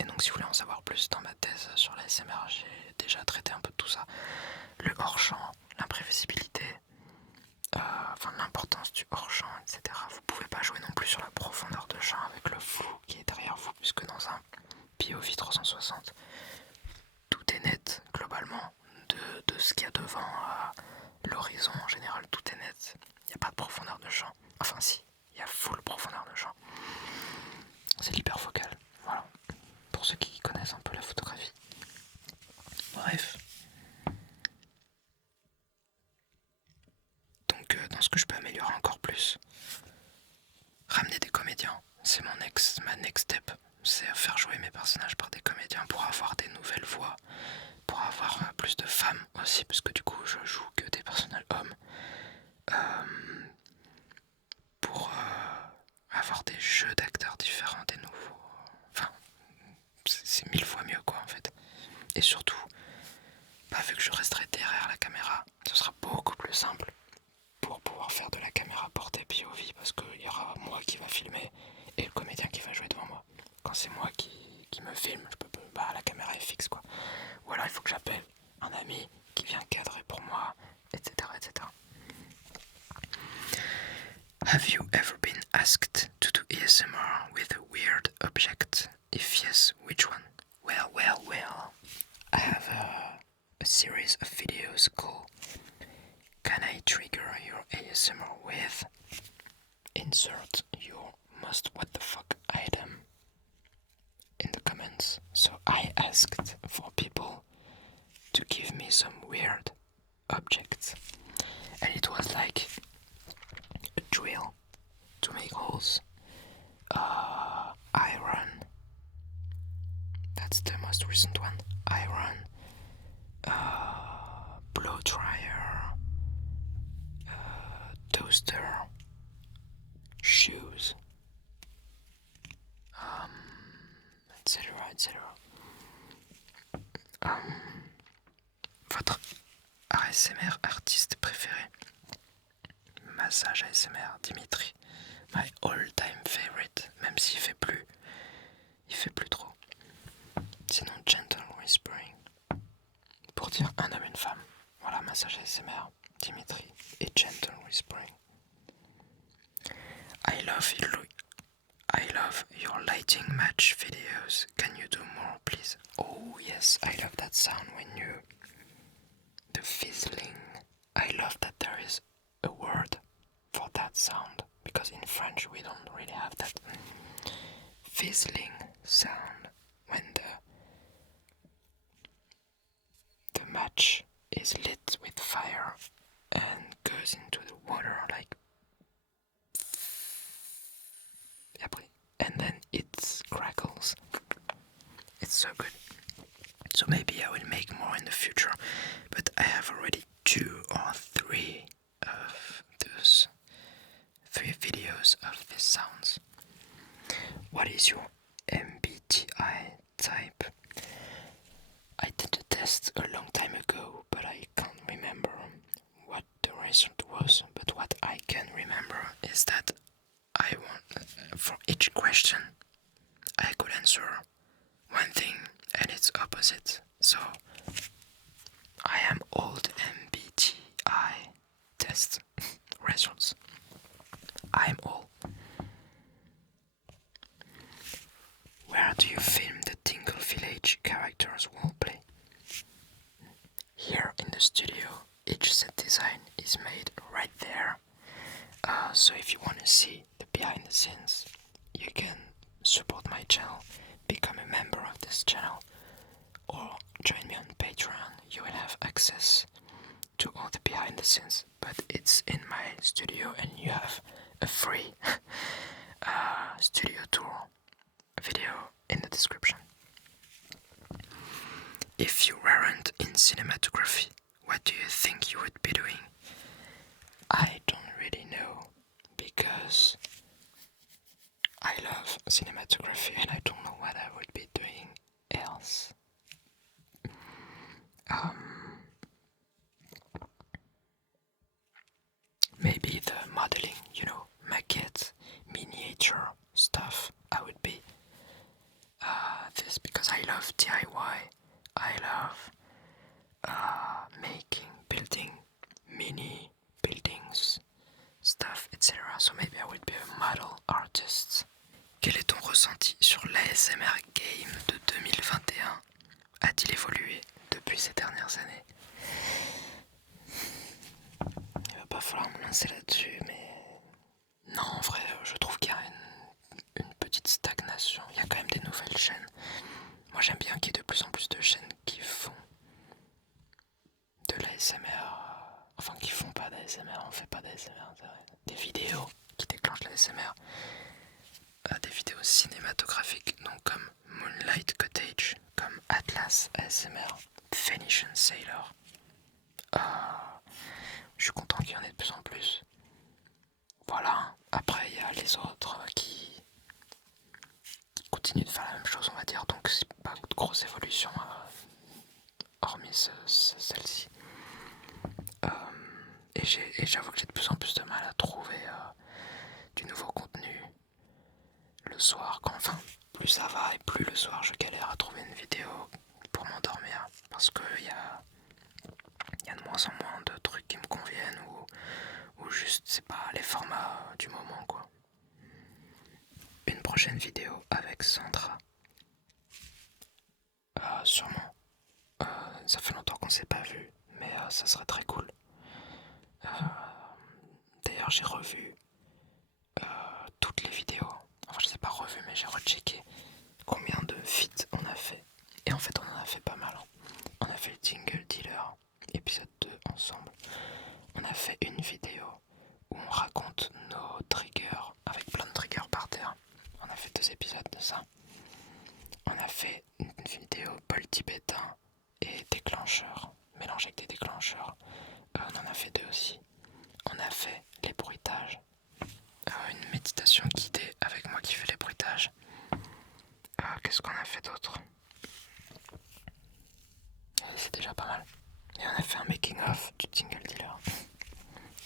Et donc si vous voulez en savoir plus, dans ma thèse sur la ASMR, j'ai déjà traité un peu de tout ça. Le hors-champ, l'imprévisibilité, enfin l'importance du hors-champ, etc. Vous pouvez pas jouer non plus sur la profondeur de champ avec le flou qui est derrière vous, puisque dans un POV 360, tout est net globalement, de ce qu'il y a devant l'horizon en général, tout est net. Il n'y a pas de profondeur de champ. Enfin si, il y a full profondeur de champ. C'est l'hyperfocal, voilà. Pour ceux qui connaissent un peu la photographie. Bref. Donc dans ce que je peux améliorer encore plus, ramener des comédiens. C'est ma next step. C'est faire jouer mes personnages par des comédiens pour avoir des nouvelles voix, pour avoir plus de femmes aussi, parce que du coup je joue que des personnages hommes, pour avoir des jeux d'acteurs différents, des nouveaux. Enfin, c'est 1000 fois mieux quoi en fait. Et surtout, bah, vu que je resterai derrière la caméra, ce sera beaucoup plus simple pour pouvoir faire de la caméra portée POV, parce qu'il y aura moi qui va filmer et le comédien qui va jouer devant moi. Quand c'est moi qui me filme, je peux, bah, la caméra est fixe quoi. Ou alors il faut que j'appelle un ami qui vient cadrer pour moi, etc. etc. Have you ever been asked to do ASMR with a weird object? If yes, which one? Well. I have a series of videos called Can I Trigger Your ASMR With? Insert your most what the fuck item in the comments. So I asked for people to give me some weird objects, and it was like toaster, shoes, etc. etc. Votre ASMR artiste préféré? Massage ASMR, Dimitri. My all-time favorite, même s'il fait plus. Il fait plus trop. Sinon, gentle whispering. Pour dire un homme, une femme. Voilà, massage ASMR, Dimitri et gentle whispering. I love your lighting match videos. Can you do more, please? Oh yes, I love that sound when you... The fizzling. I love that there is a word for that sound, because in French we don't really have that fizzling sound when the match is lit with fire and goes into the water like, and then it crackles. It's so good. So maybe I will make more in the future, but I have already 2 or 3 of those 3 videos of these sounds. What is your MBTI type? I did a test a long time ago, but I can't remember what the result was. But what I can remember is that for each question, I could answer one thing and its opposite. So I am old MBTI test results. I am all. Where do you film the Tingle Village characters roleplay? Here in the studio. Each set design is made right there. So if you want to see the behind the scenes, you can support my channel, become a member of this channel, or join me on Patreon. You will have access to all the behind the scenes, but it's in my studio and you have a free studio tour video in the description. If you weren't in cinematography, what do you think you would be doing? I don't really know, because I love cinematography and I don't know what I would be doing else. Maybe the modeling, maquette, miniature stuff. I would be this, because I love DIY. I love building mini buildings, stuff, etc. So maybe I would be a model artist. Quel est ton ressenti sur l'ASMR Game de 2021? A-t-il évolué depuis ces dernières années? Il va pas falloir me lancer là-dessus, mais... Non, en vrai, je trouve qu'il y a une petite stagnation. Il y a quand même des nouvelles chaînes. Moi, j'aime bien qu'il y ait de plus en plus de chaînes qui font de l'ASMR. Enfin, qui font pas d'ASMR, on fait pas d'ASMR, c'est vrai. Des vidéos qui déclenchent l'ASMR. Des vidéos cinématographiques, donc comme Moonlight Cottage, comme Atlas ASMR, Phoenician Sailor. Je suis content qu'il y en ait de plus en plus. Voilà, après il y a les autres qui continuent de faire la même chose, on va dire, donc c'est pas de grosse évolution, hormis celle-ci. Et j'avoue que j'ai de plus en plus de mal à trouver du nouveau contenu le soir. Plus ça va et plus le soir je galère à trouver une vidéo pour m'endormir, parce qu'il y a de moins en moins de trucs qui me conviennent, ou juste c'est pas les formats du moment, quoi. Une prochaine vidéo avec Sandra. Sûrement. Ça fait longtemps qu'on s'est pas vu, mais ça serait très cool. D'ailleurs, j'ai revu toutes les vidéos. Enfin, je les ai pas revues, mais j'ai rechecké combien de feats on a fait. Et en fait, on en a fait pas mal. On a fait le Jingle Dealer, épisode 2 ensemble. On a fait une vidéo où on raconte nos triggers, avec plein de triggers par terre. On a fait 2 épisodes de ça. On a fait une vidéo bol tibétain et déclencheur, mélangé avec des déclencheurs. On en a fait 2 aussi. On a fait les bruitages. Une méditation guidée avec moi qui fait les bruitages. Qu'est-ce qu'on a fait d'autre? C'est déjà pas mal. Et on a fait un making-of du Tingle Dealer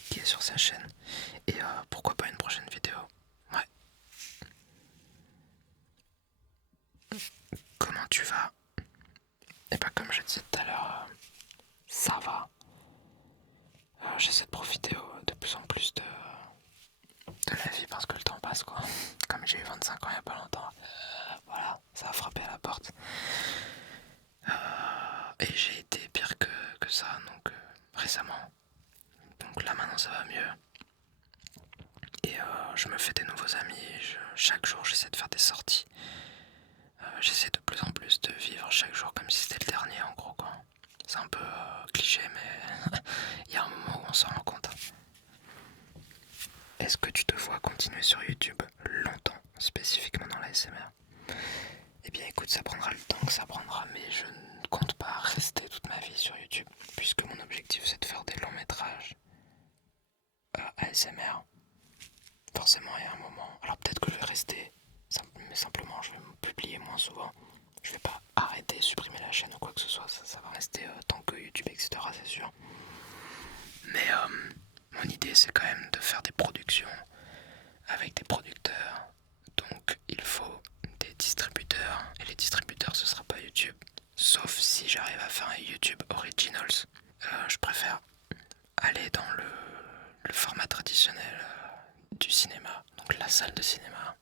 qui est sur sa chaîne. Et pourquoi pas une prochaine vidéo? Ouais. Comment tu vas? Et bah comme je disais tout à l'heure, ça va. J'essaie de profiter de plus en plus de la vie parce que le temps passe quoi. Comme j'ai eu 25 ans il y a pas longtemps, voilà, ça a frappé à la porte. Et j'ai été pire que ça, donc récemment. Donc là maintenant ça va mieux. Et je me fais des nouveaux amis, chaque jour j'essaie de faire des sorties. J'essaie de plus en plus de vivre chaque jour comme si c'était le dernier en gros quoi. C'est un peu cliché mais il y a un moment où on s'en rend compte. Est-ce que tu te vois continuer sur YouTube longtemps, spécifiquement dans la l'ASMR? Eh bien écoute, ça prendra le temps que ça prendra, mais je ne compte pas rester toute ma vie sur YouTube, puisque mon objectif c'est de faire des longs métrages ASMR. Forcément il y a un moment, alors peut-être que je vais rester, mais simplement je vais me publier moins souvent. Je vais pas arrêter, supprimer la chaîne ou quoi que ce soit, ça va rester tant que YouTube, etc. c'est sûr. Mais mon idée c'est quand même de faire des productions avec des producteurs. Donc il faut des distributeurs. Et les distributeurs ce sera pas YouTube. Sauf si j'arrive à faire un YouTube Originals. Je préfère aller dans le format traditionnel du cinéma. Donc la salle de cinéma.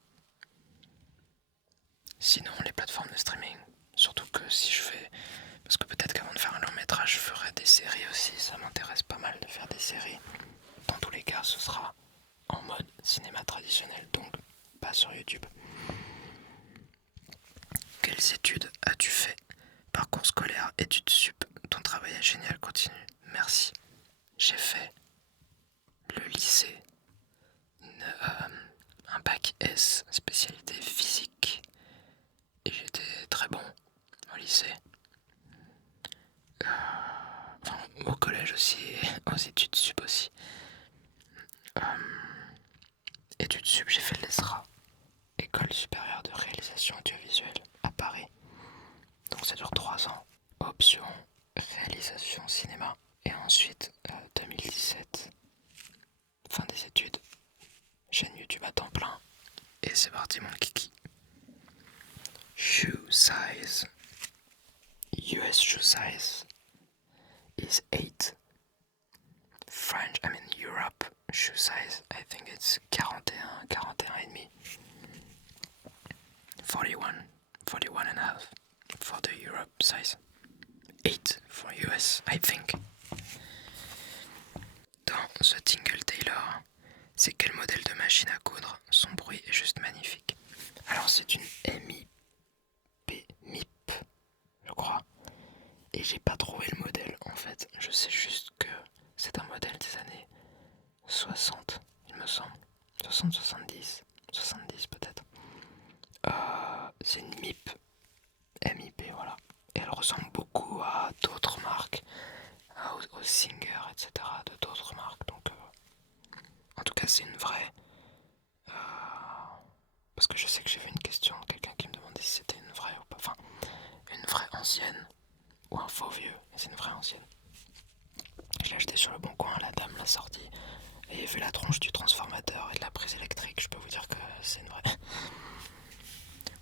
Sinon les plateformes de streaming. Surtout que si je fais... Parce que peut-être qu'avant de faire un long métrage je ferai des séries aussi. Ça m'intéresse pas mal de faire des séries. Dans tous les cas ce sera en mode cinéma traditionnel. Donc pas sur YouTube. Quelles études as-tu fait? Parcours scolaire, études sup, ton travail est génial, continue. Merci. J'ai fait le lycée, un bac S, spécialité physique. Et j'étais très bon au lycée. Enfin, au collège aussi, et aux études sup aussi. Études sup, j'ai fait l'ESRA, École supérieure de réalisation audiovisuelle, à Paris. Donc ça dure 3 ans. Option réalisation cinéma. Et ensuite, 2017, fin des études, chaîne YouTube à temps plein. Et c'est parti mon kiki. Shoe size. US shoe size is 8. French, I mean Europe shoe size, I think it's 41 et demi. 41 and a half for the Europe size. 8 for US, I think. Dans The Tingle Tailor, c'est quel modèle de machine à coudre? Son bruit est juste magnifique. Alors c'est une MIP, je crois. Et j'ai pas trouvé le modèle en fait. Je sais juste que c'est un modèle des années 60, il me semble. 60, 70 peut-être. C'est une MIP. Voilà. Et elle ressemble beaucoup à d'autres marques, aux Singer, etc. de d'autres marques. Donc, en tout cas, c'est une vraie. Parce que je sais que j'ai vu une question de quelqu'un qui me demandait si c'était une vraie ou pas. Enfin, une vraie ancienne ou un faux vieux. Et c'est une vraie ancienne. Je l'ai acheté sur le bon coin, la dame l'a sorti. Et vu la tronche du transformateur et de la prise électrique, je peux vous dire que c'est une vraie.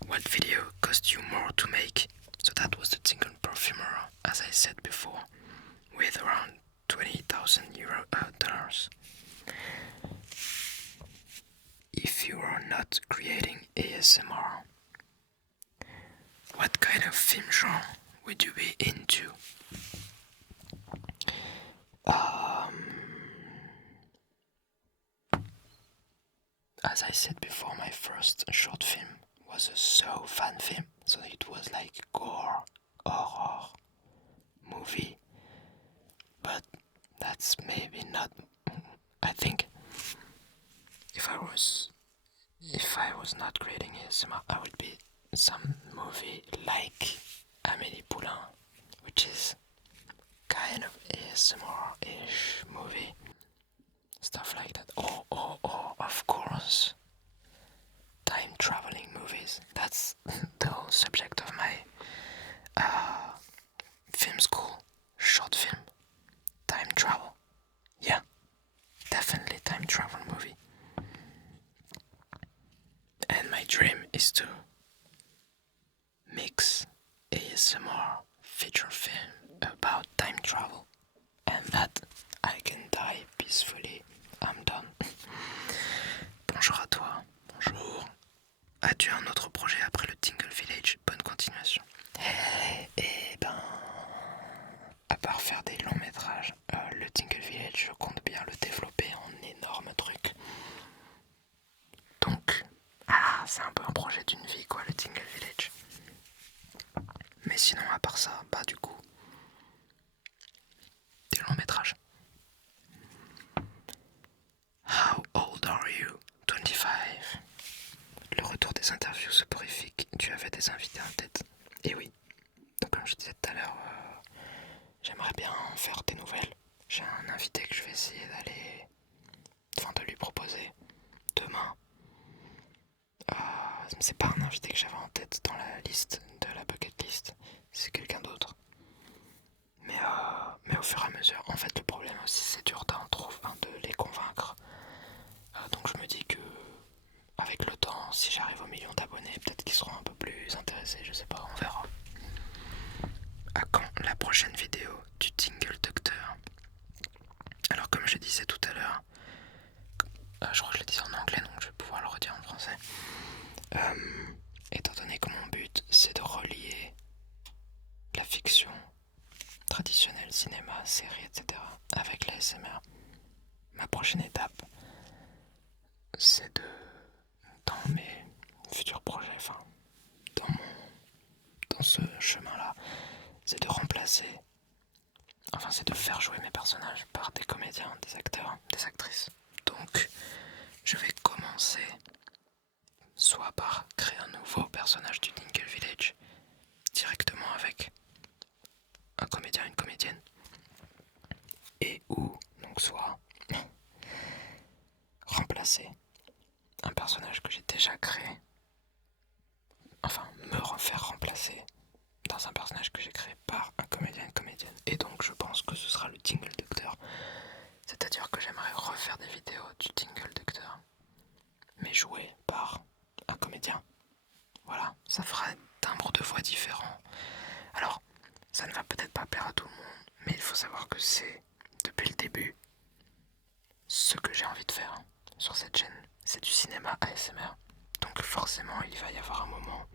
What video cost you more to make? So that was the Tingle Perfumer, as I said before, with around $20,000. If you are not creating ASMR, what kind of film genre would you be into? As I said before, my first short film was a so fan film, so it was like gore, horror movie, but that's maybe not. I think if I was not creating ASMR, I would be some movie like Amélie Poulain, which is kind of ASMR-ish movie, stuff like that. Or is to mix ASMR feature film about time travel, and that I can die peacefully. I'm done. Bonjour à toi, bonjour. As-tu un autre projet après le Tingle Village? Bonne continuation. Et ben, à part faire des longs métrages, le Tingle Village, je compte bien le développer en énorme truc. Donc, c'est un peu un projet d'une vie quoi, le Tingle Village. Mais sinon, à part ça, bah du coup, des longs métrages. How old are you? 25. Le retour des interviews soporifiques, tu avais des invités en tête. Et oui, donc comme je disais tout à l'heure, j'aimerais bien faire des nouvelles. J'ai un invité que je vais essayer de lui proposer demain. C'est pas un invité que j'avais en tête dans la liste de la bucket list, c'est quelqu'un d'autre. Mais au fur et à mesure, en fait le problème aussi c'est dur de les convaincre. Donc je me dis que avec le temps, si j'arrive au million d'abonnés, peut-être qu'ils seront un peu plus intéressés, je sais pas, on verra. À quand la prochaine vidéo du Tingle Docteur? Alors comme je disais tout à l'heure, je crois que je l'ai dit en anglais donc je vais pouvoir le redire en français. Étant donné que mon but c'est de relier la fiction traditionnelle, cinéma, série, etc. avec l'ASMR, ma prochaine étape c'est dans mes futurs projets, enfin dans ce chemin-là, c'est de remplacer, c'est de faire jouer mes personnages par des comédiens, des acteurs, des actrices. Donc je vais commencer soit par créer un nouveau personnage du Tingle Village directement avec un comédien, une comédienne, et ou donc soit remplacer un personnage que j'ai déjà créé, me refaire remplacer dans un personnage que j'ai créé par un comédien, une comédienne. Et donc je pense que ce sera le Tingle Docteur, c'est-à-dire que j'aimerais refaire des vidéos du Tingle Docteur, mais jouées par un comédien. Voilà, ça fera un timbre de voix différent. Alors, ça ne va peut-être pas plaire à tout le monde, mais il faut savoir que c'est, depuis le début, ce que j'ai envie de faire sur cette chaîne. C'est du cinéma ASMR. Donc forcément, il va y avoir un moment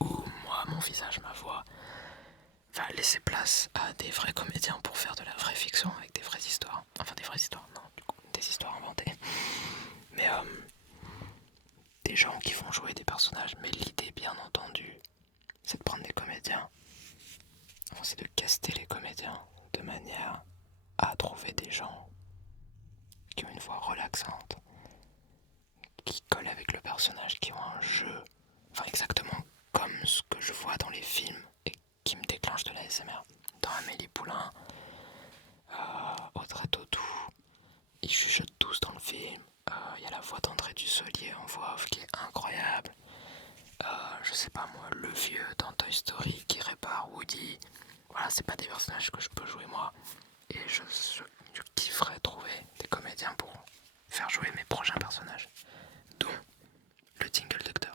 où moi, mon visage, ma voix, va laisser place à des vrais comédiens pour faire de la vraie fiction avec des vraies histoires. Enfin, des vraies histoires, non, du coup, des histoires inventées. Mais des gens qui vont jouer des personnages. Mais l'idée, bien entendu, c'est de prendre des comédiens. C'est de caster les comédiens de manière à trouver des gens qui ont une voix relaxante, qui collent avec le personnage, qui ont un jeu, exactement comme ce que je vois dans les films et qui me déclenche de la l'ASMR. Dans Amélie Poulain, Audrey Tautou, ils chuchotent tous dans le film. Il y a la voix d'André Dussolier en voix off qui est incroyable. Je sais pas moi, le vieux dans Toy Story qui répare Woody. Voilà, c'est pas des personnages que je peux jouer moi. Et je kifferais trouver des comédiens pour faire jouer mes prochains personnages, dont le Tingle Doctor.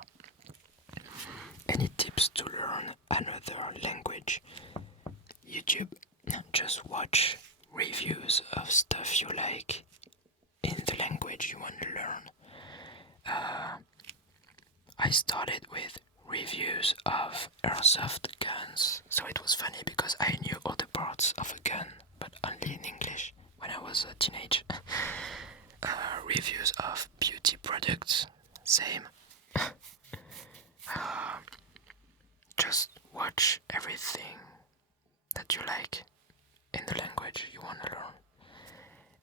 Any tips to learn another language? YouTube. Just watch reviews of stuff you like in the language you want to learn. I started with reviews of airsoft guns, so it was funny because I knew all the parts of a gun, but only in English when I was a teenager. Reviews of beauty products, same. Just watch everything that you like in the language you want to learn.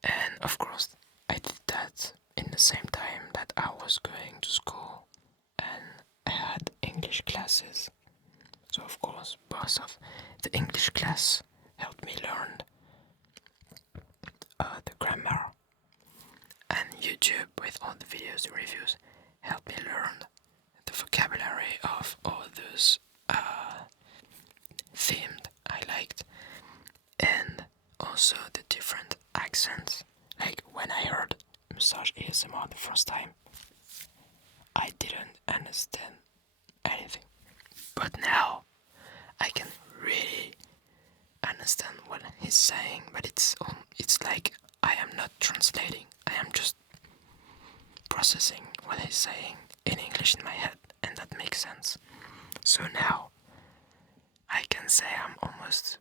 And of course, I did that in the same time that I was going to school and I had English classes. So of course, both of the English class helped me learn the grammar, and YouTube with all the videos, the reviews, helped me learn the vocabulary of all those themes I liked, and also the different accents. Like when I heard Massage ASMR the first time, I didn't understand anything. But now I can really understand what he's saying, but it's like I am not translating. I am just processing what he's saying in English in my head, and that makes sense. So now I can say I'm almost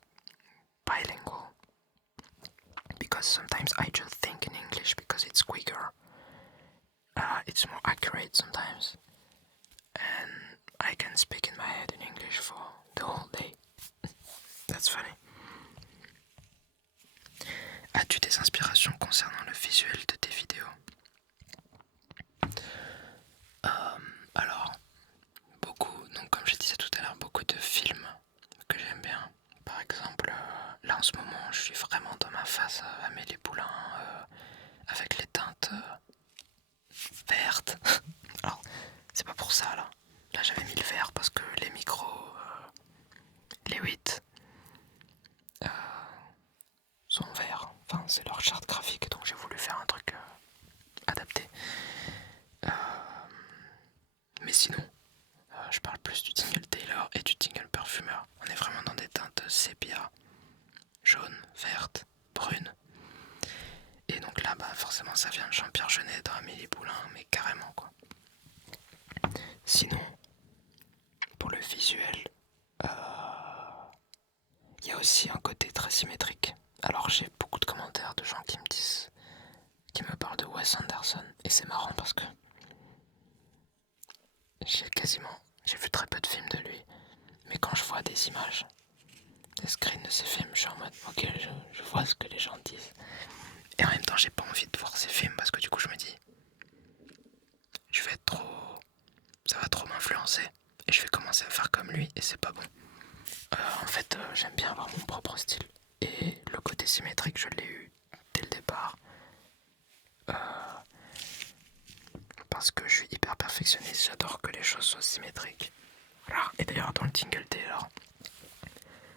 bilingual, because sometimes I just think in English because it's quicker, it's more accurate sometimes, and I can speak in my head in English for the whole day. That's funny. As-tu des inspirations concernant le visuel de tes vidéos? Alors, beaucoup, donc comme je disais tout à l'heure, beaucoup de films que j'aime bien. Par exemple, là en ce moment, je suis vraiment dans ma phase Amélie Poulain, avec les teintes vertes. Alors, c'est pas pour ça là. Là j'avais mis le vert parce que les micros, les 8 sont verts. Enfin, c'est leur charte graphique, donc j'ai voulu faire un truc adapté. Mais sinon, je parle plus du Tingle Tailor et du Tingle Parfumeur. On est vraiment dans des teintes sépia, jaune, verte, brune. Et donc là, forcément, ça vient de Jean-Pierre Jeunet dans Amélie Poulain, mais carrément quoi. Sinon, pour le visuel, il y a aussi un côté très symétrique. Alors j'ai beaucoup de commentaires de gens qui me disent, qui me parlent de Wes Anderson, et c'est marrant parce que j'ai vu très peu de films de lui, mais quand je vois des images, des screens de ses films, je suis en mode ok, je vois ce que les gens disent. Et en même temps, j'ai pas envie de voir ces films parce que du coup, je me dis, ça va trop m'influencer et je vais commencer à faire comme lui et c'est pas bon. En fait, j'aime bien avoir mon propre style et le côté symétrique, je l'ai eu dès le départ. Parce que je suis hyper perfectionniste, j'adore que les choses soient symétriques. Voilà. Et d'ailleurs, dans le Tingle Tailor,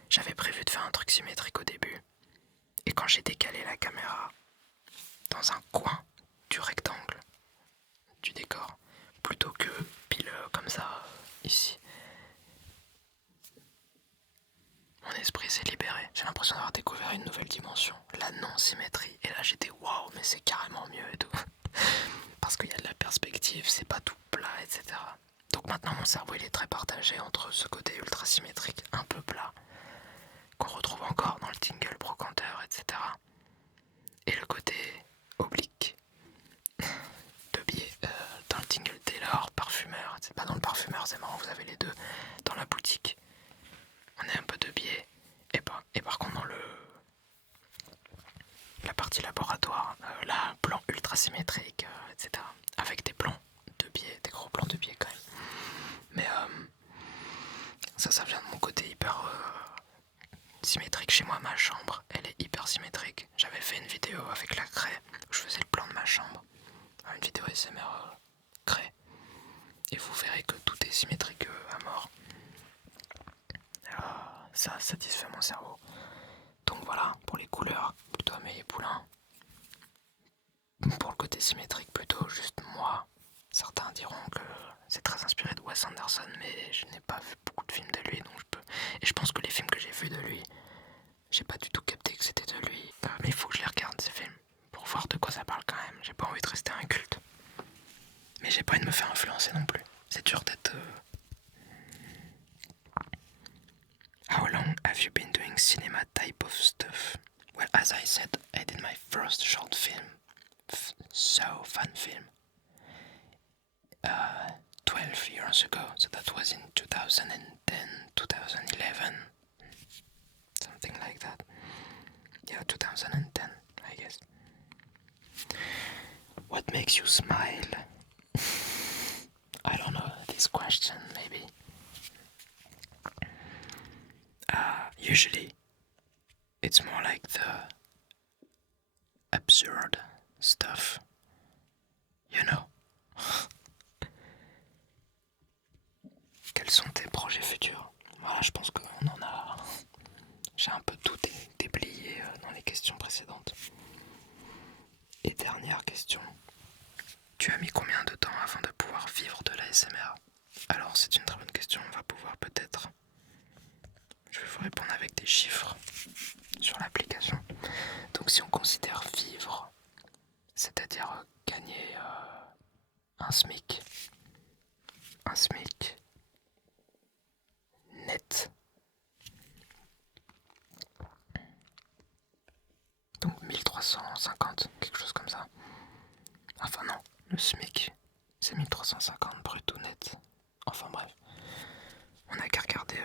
j'avais prévu de faire un truc symétrique au début. Et quand j'ai décalé la caméra dans un coin du rectangle du décor, plutôt que pile comme ça, ici, mon esprit s'est libéré. J'ai l'impression d'avoir découvert une nouvelle dimension, la non-symétrie. Et là j'étais waouh, mais c'est carrément mieux et tout. Parce qu'il y a de la perspective, c'est pas tout plat, etc. Donc maintenant mon cerveau il est très partagé entre ce côté ultra symétrique, un peu plat, qu'on retrouve encore dans le Tingle brocanteur, etc. Et le côté oblique de biais dans le Tingle Tailor, parfumeur. C'est pas dans le parfumeur, c'est marrant, vous avez les deux. Dans la boutique, on est un peu de biais. Et par contre dans la partie laboratoire, là, plan ultra symétrique, etc. Avec des plans de biais, des gros plans de biais quand même. Mais ça vient de mon côté hyper symétrique. Chez moi, ma chambre, elle est hyper symétrique. J'avais fait une vidéo avec la craie où je faisais le plan de ma chambre. Une vidéo SMR craie. Et vous verrez que tout est symétrique à mort. Ça satisfait mon cerveau. Donc voilà, pour les couleurs, plutôt Amélie Poulain. Pour le côté symétrique, plutôt juste moi. Certains diront que c'est très inspiré de Wes Anderson, mais je n'ai pas vu beaucoup de films de lui, donc je peux. Et je pense que les films que j'ai vus de lui, j'ai pas du tout capté que c'était de lui. Mais il faut que je les regarde ces films, pour voir de quoi ça parle quand même. J'ai pas envie de rester inculte. Mais j'ai pas envie de me faire influencer non plus. C'est dur d'être... How long have you been doing cinema type of stuff? Well, as I said, I did my first short film. So fun film. 12 years ago, so that was in 2010, 2011, something like that. Yeah, 2010, I guess. What makes you smile? I don't know, this question, maybe. Usually, it's more like the absurd stuff, you know. Quels sont tes projets futurs? Voilà, je pense qu'on en a... J'ai un peu tout déblayé dans les questions précédentes. Et dernière question. Tu as mis combien de temps avant de pouvoir vivre de l'ASMR? Alors c'est une très bonne question, on va pouvoir peut-être... Je vais vous répondre avec des chiffres sur l'application. Donc si on considère vivre, c'est-à-dire gagner un SMIC net, donc 1350, quelque chose comme ça. Enfin non, le SMIC c'est 1350 brut ou net. Enfin bref, on a qu'à regarder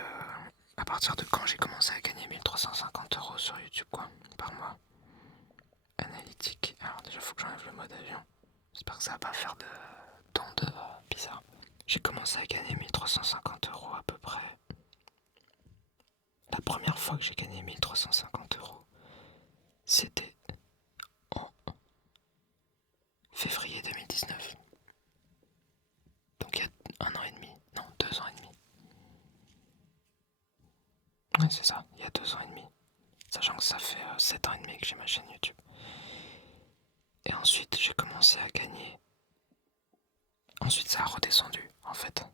à partir de quand j'ai commencé à gagner 1350 € sur YouTube quoi, par mois. Analytique. Alors déjà faut que j'enlève le mode avion. J'espère que ça va pas faire de d'ondes bizarres. J'ai commencé à gagner 1350 € à peu près. La première fois que j'ai gagné 1350 €, c'était en février 2019. Donc il y a 1 an et demi. Non, 2 ans et demi. Ouais, c'est ça, il y a 2 ans et demi. Sachant que ça fait 7 ans et demi que j'ai ma chaîne YouTube. Et ensuite, j'ai commencé à gagner. Ensuite, ça a redescendu, en fait.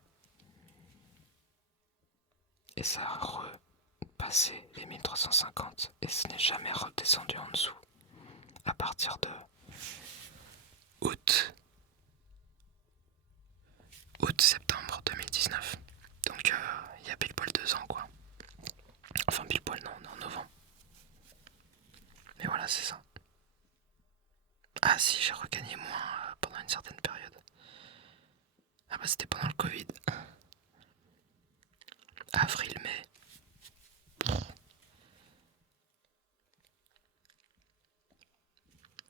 Et ça a repassé les 1350. Et ce n'est jamais redescendu en dessous. À partir de août-septembre 2019. Donc, il y a pile poil 2 ans, quoi. Enfin, pile poil, non, en novembre. Mais voilà, c'est ça. Ah si, j'ai regagné moins pendant une certaine période. Ah bah c'était pendant le Covid. Avril, mai.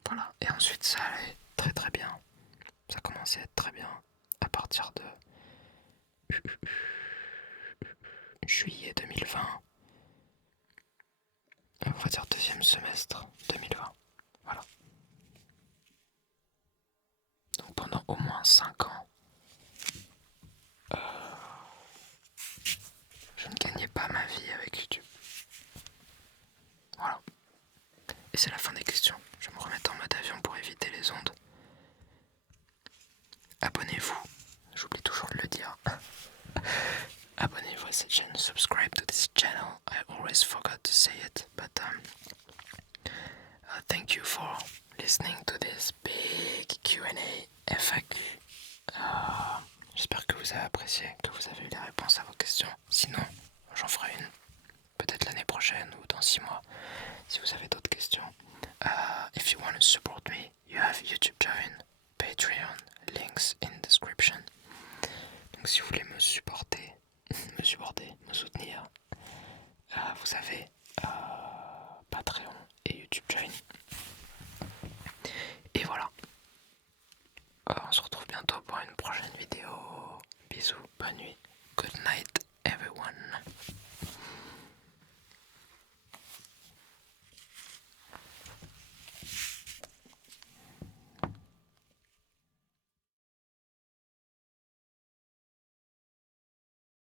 Voilà. Et ensuite ça allait très très bien. Ça commençait à être très bien à partir de juillet 2020. On va dire deuxième semestre 2020. Voilà. Donc pendant au moins 5 ans, je ne gagnais pas ma vie avec YouTube. Voilà. Et c'est la fin des questions. Je vais me remettre en mode avion pour éviter les ondes. Abonnez-vous. J'oublie toujours de le dire. Abonnez-vous à cette chaîne. Subscribe to this channel. I always forgot to say it, but thank you for listening to this big Q&A FAQ. J'espère que vous avez apprécié, que vous avez eu les réponses à vos questions. Sinon, j'en ferai une, peut-être l'année prochaine ou dans 6 mois, si vous avez d'autres questions. If you want to support me, you have YouTube Join, Patreon, links in description. Donc si vous voulez me supporter, me soutenir, vous avez Patreon et YouTube Join. Et voilà. On se retrouve bientôt pour une prochaine vidéo. Bisous, bonne nuit, good night.